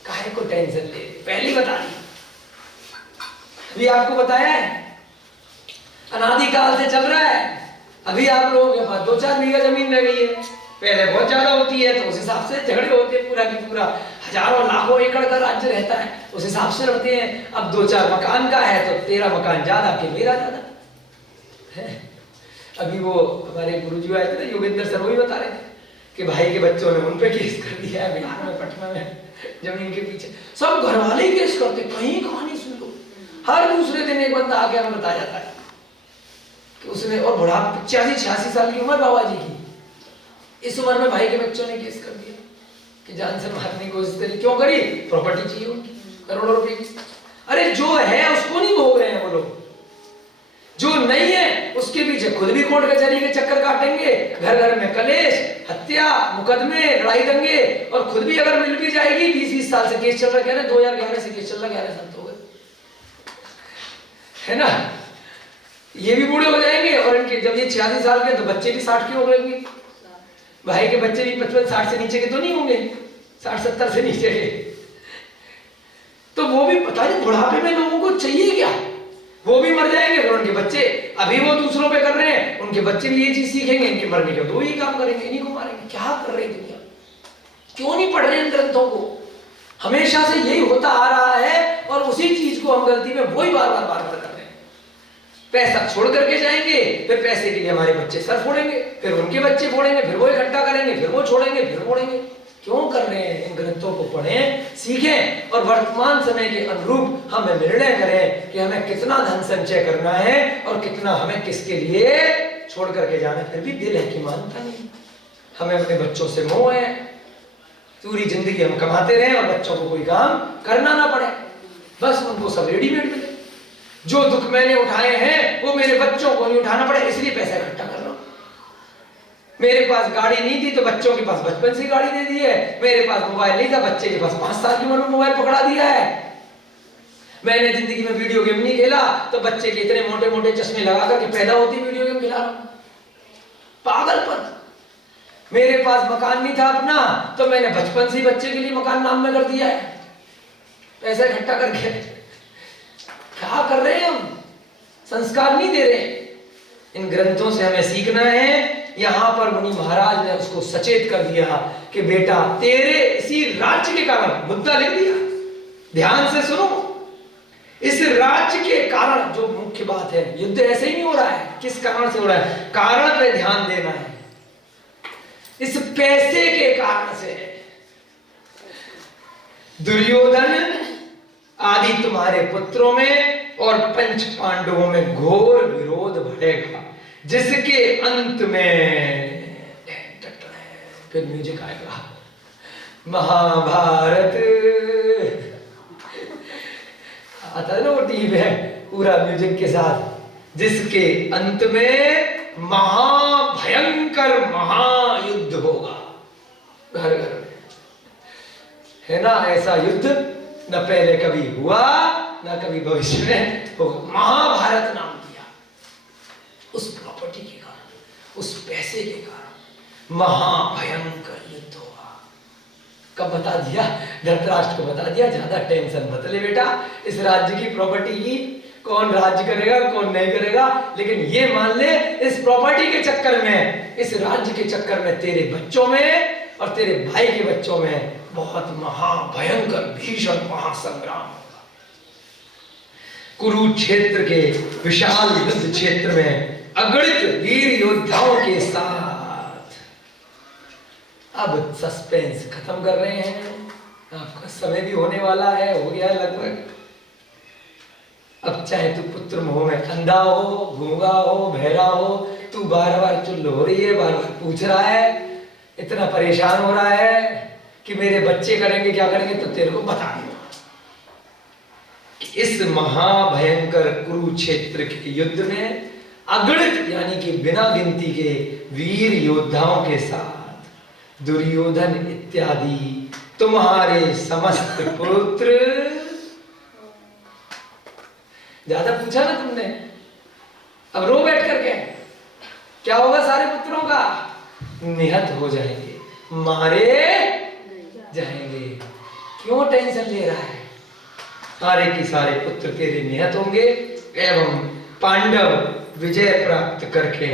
काहे को टेंशन ले, पहली बता दी, अभी आपको बताया है, अनादिकाल से चल रहा है। अभी आप लोगों के पास 2-4 बीघा जमीन रह गई है, पहले बहुत ज्यादा होती है तो उस हिसाब से झगड़े होते हैं, पूरा की पूरा हजारों लाखों एकड़ का राज्य रहता है, उस हिसाब से लड़ते हैं। अब 2-4 मकान का है तो 13 मकान ज्यादा के मेरा ज्यादा है। अभी वो हमारे गुरुजी आए थे ना, योगेंद्र सर, वही बता रहे थे कि भाई के बच्चों ने उन पे केस कर दिया है बिहार में, पटना में, जमीन के पीछे। सब घर वाले ही केस करते, कहीं कहानी सुन लो, हर दूसरे दिन एक बंदा आके हमें बताया जाता है कि उसने, और बुढ़ा 85-86 साल की उम्र बाबा जी की, इस उम्र में भाई के बच्चों ने केस कर दिया कि जान से मारने की कोशिश करी। क्यों करी? प्रॉपर्टी चाहिए उनकी करोड़ों रुपए की। अरे जो है उसको नहीं भोग रहे हैं वो लोग, जो नहीं है उसके पीछे खुद भी कोर्ट कचहरी के चक्कर काटेंगे, घर घर में कलेश, हत्या, मुकदमे, लड़ाई दंगे, और खुद भी अगर मिल भी जाएगी 20-20 साल से केस चल रहा, कह रहे 2011 से केस चल रहा, 11 साल तो हो गए, है ना। ये भी बूढ़े हो जाएंगे और इनके जब ये 86 साल के तो बच्चे भी 60 के हो गए, भाई के बच्चे भी 55-60 से नीचे के तो नहीं होंगे, 60-70 से नीचे के। तो वो भी पता नहीं बुढ़ापे में लोगों को चाहिए क्या, वो भी मर जाएंगे, फिर उनके बच्चे अभी वो दूसरों पे कर रहे हैं, उनके बच्चे भी ये चीज सीखेंगे, इनके मरने के तो वही काम करेंगे, इन्हीं को मारेंगे। क्या कर रही दुनिया, क्यों नहीं पढ़ रहे इन ग्रंथों को? हमेशा से यही होता आ रहा है और उसी चीज को हम गलती में वही बार बार कर रहे हैं। पैसा छोड़ करके जाएंगे, फिर पैसे के लिए हमारे बच्चे सर फोड़ेंगे, फिर उनके बच्चे फोड़ेंगे, फिर वो इकट्ठा करेंगे, फिर वो छोड़ेंगे, फिर फोड़ेंगे। क्यों कर रहे हैं? इन ग्रंथों को पढ़ें, सीखें और वर्तमान समय के अनुरूप हमें निर्णय करें कि हमें कितना धन संचय करना है और कितना हमें किसके लिए छोड़ करके जाना है। फिर भी दिल है कि मानता नहीं, हमें अपने बच्चों से मोह है, पूरी जिंदगी हम कमाते रहे और बच्चों को कोई काम करना ना पड़े, बस उनको सब रेडीमेड मिले। जो दुख मैंने उठाए हैं वो मेरे बच्चों को नहीं उठाना पड़े, इसलिए पैसा इकट्ठा कर रहा हूं। मेरे पास गाड़ी नहीं थी तो बच्चों के पास बचपन से गाड़ी दे दी है, मेरे पास मोबाइल नहीं था, बच्चे के पास 5 साल की उम्र में मोबाइल पकड़ा दिया है। मैंने जिंदगी में वीडियो गेम नहीं खेला तो बच्चे के इतने मोटे मोटे चश्मे लगा करके पैदा होती वीडियो गेम खिला रहा हूं। पागलपन। मेरे पास मकान नहीं था अपना तो मैंने बचपन से ही बच्चे के लिए मकान नाम में कर दिया है, पैसा इकट्ठा करके। क्या कर रहे हैं हम? संस्कार नहीं दे रहे। इन ग्रंथों से हमें सीखना है। यहां पर मुनि महाराज ने उसको सचेत कर दिया कि बेटा तेरे इसी राज्य के कारण, मुद्दा लिख दिया, ध्यान से सुनो, इस राज्य के कारण, जो मुख्य बात है, युद्ध ऐसे ही नहीं हो रहा है, किस कारण से हो रहा है, कारण पे ध्यान देना है। इस पैसे के कारण से दुर्योधन आदि तुम्हारे पुत्रों में और पंच पांडवों में घोर विरोध बढ़ेगा, जिसके अंत में फिर म्यूजिक आएगा, महाभारत आता है ना वो टीवी में पूरा म्यूजिक के साथ, जिसके अंत में महाभयंकर महायुद्ध होगा घर घर में, है ना। ऐसा युद्ध न पहले कभी हुआ न कभी भविष्य में होगा। महाभारत नाम दिया उस प्रॉपर्टी के कारण, उस पैसे के कारण महाभयंकर युद्ध होगा। कब बता दिया? धृतराष्ट्र को बता दिया, ज्यादा टेंशन मत ले बेटा, इस राज्य की प्रॉपर्टी की कौन राज्य करेगा कौन नहीं करेगा, लेकिन ये मान ले इस प्रॉपर्टी के चक्कर में, इस राज्य के चक्कर में तेरे बच्चों में और तेरे भाई के बच्चों में बहुत महाभयंकर भीषण महासंग्राम होगा। कुरुक्षेत्र के विशाल युद्ध क्षेत्र में अगणित वीर योद्धाओं के साथ। अब सस्पेंस खत्म कर रहे हैं, आपका समय भी होने वाला है, हो गया लगभग। अब चाहे तू पुत्र मोह में अंधा हो, गूंगा हो, बहरा हो, तू बार बार चुल्ल हो रही है, बार बार पूछ रहा है, इतना परेशान हो रहा है कि मेरे बच्चे करेंगे क्या करेंगे, तो तेरे को बता दूंगा इस महाभयंकर कुरुक्षेत्र के युद्ध में अगणित यानी कि बिना गिनती के वीर योद्धाओं के साथ दुर्योधन इत्यादि तुम्हारे समस्त पुत्र। ज्यादा पूछा ना तुमने, अब रो बैठ करके, क्या होगा? सारे पुत्रों का निहत हो जाएंगे, मारे जाएंगे। क्यों टेंशन ले रहा है? सारे के सारे पुत्र तेरे निहत होंगे एवं पांडव विजय प्राप्त करके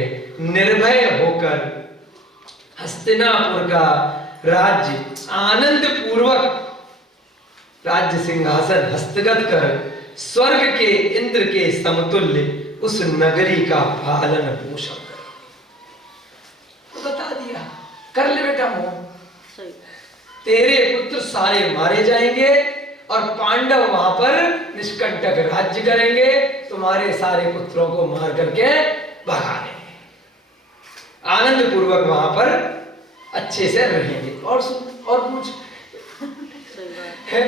निर्भय होकर हस्तिनापुर का राज्य आनंद पूर्वक राज्य सिंहासन हस्तगत कर स्वर्ग के इंद्र के समतुल्य उस नगरी का पालन पोषण कर। तो बता दिया, कर ले बेटा मोह, तेरे पुत्र सारे मारे जाएंगे और पांडव वहां पर निष्कंटक राज्य करेंगे, तुम्हारे सारे पुत्रों को मार करके भगा देंगे। आनंद पूर्वक वहां पर अच्छे से रहेंगे। और सुन और पूछ है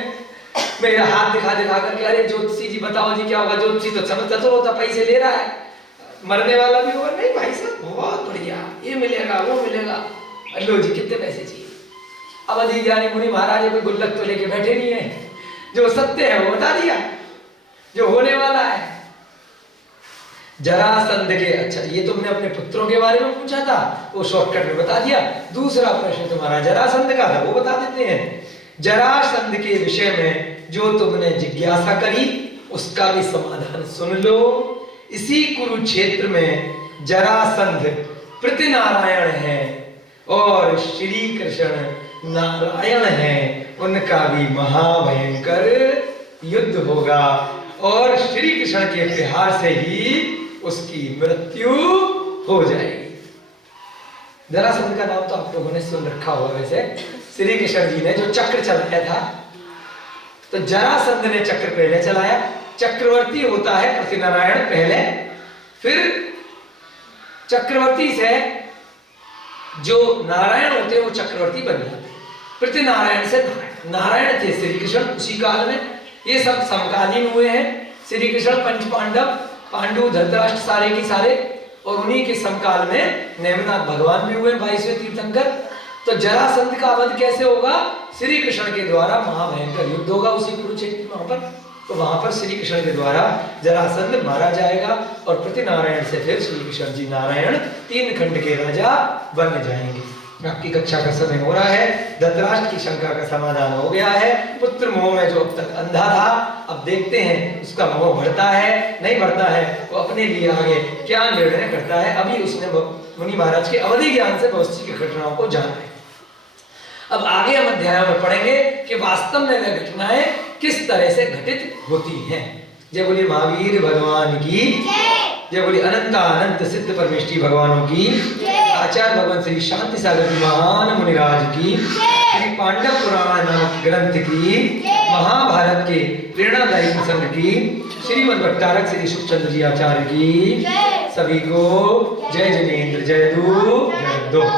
मेरा हाथ दिखा दिखा करके, अरे ज्योतिषी जी बताओ जी क्या होगा, ज्योतिषी तो समझता तो होता, पैसे ले रहा है, मरने वाला भी होगा, नहीं भाई साहब बहुत बढ़िया, ये मिलेगा वो मिलेगा, लो जी कितने पैसे चाहिए। अब अवधि ज्ञानी मुनि महाराज कोई गुल्लक तो लेके बैठे नहीं है, जो सत्य है वो बता दिया, जो होने वाला है। जरासंध के, अच्छा ये तुमने अपने पुत्रों के बारे में पूछा था, वो शॉर्टकट में बता दिया। दूसरा प्रश्न तुम्हारा जरासंध का था, वो बता देते हैं। जरासंध के विषय में जो तुमने जिज्ञासा करी उसका भी समाधान सुन लो। इसी कुरुक्षेत्र में जरासंध प्रतिनारायण है और श्री कृष्ण नारायण है, उनका भी महाभयंकर युद्ध होगा और श्री कृष्ण के प्रहार से ही उसकी मृत्यु हो जाएगी। जरासंध का नाम तो आप लोगों ने सुन रखा होगा। वैसे श्री कृष्ण जी ने जो चक्र चलाया था, तो जरासंध ने चक्र पहले चलाया। चक्रवर्ती होता है प्रतिनारायण पहले, फिर चक्रवर्ती से जो नारायण होते हैं वो चक्रवर्ती बन जाते हैं। प्रतिनारायण से नारायण थे श्री कृष्ण उसी काल में, ये सब समकालीन हुए हैं। श्री कृष्ण पंच पांडव, पांडु धृतराष्ट्र सारे की सारे, और उन्हीं के समकाल में नेमिनाथ भगवान भी हुए 22वें तीर्थंकर। तो जरासंध का वध कैसे होगा? श्री कृष्ण के द्वारा महाभयंकर युद्ध होगा उसी कुरुक्षेत्र में वहां पर। तो वहां पर श्री कृष्ण के द्वारा जरासंध मारा जाएगा और प्रतिनारायण से फिर श्री कृष्ण जी नारायण 3 खंड के राजा बन जाएंगे। आपकी कक्षा का समय हो रहा है। धृतराष्ट्र की शंका का समाधान हो गया है। पुत्र मोह में जो अब तक अंधा था, अब देखते हैं उसका मोह बढ़ता है नहीं बढ़ता है, वो अपने लिए आगे क्या निर्णय करता है। अभी उसने मुनि महाराज के अवधि ज्ञान से बहुत सी घटनाओं को जाना है। अब आगे हम अध्याय में पढ़ेंगे कि वास्तव में वह घटनाएं किस तरह से घटित होती हैं। जय बोलिए महावीर भगवान की, जय बोलिए अनंत अनंत सिद्ध परमेष्ठी भगवानों की, आचार्य भगवान श्री शांति सागर जी महान मुनिराज की, श्री पांडव पुराण नामक ग्रंथ की, महाभारत के प्रेरणादायी प्रसंग की, श्रीमद् भट्टारक श्री सुखचंद्र जी आचार्य की। सभी को जय जिनेन्द्र, जय दो, जय दो।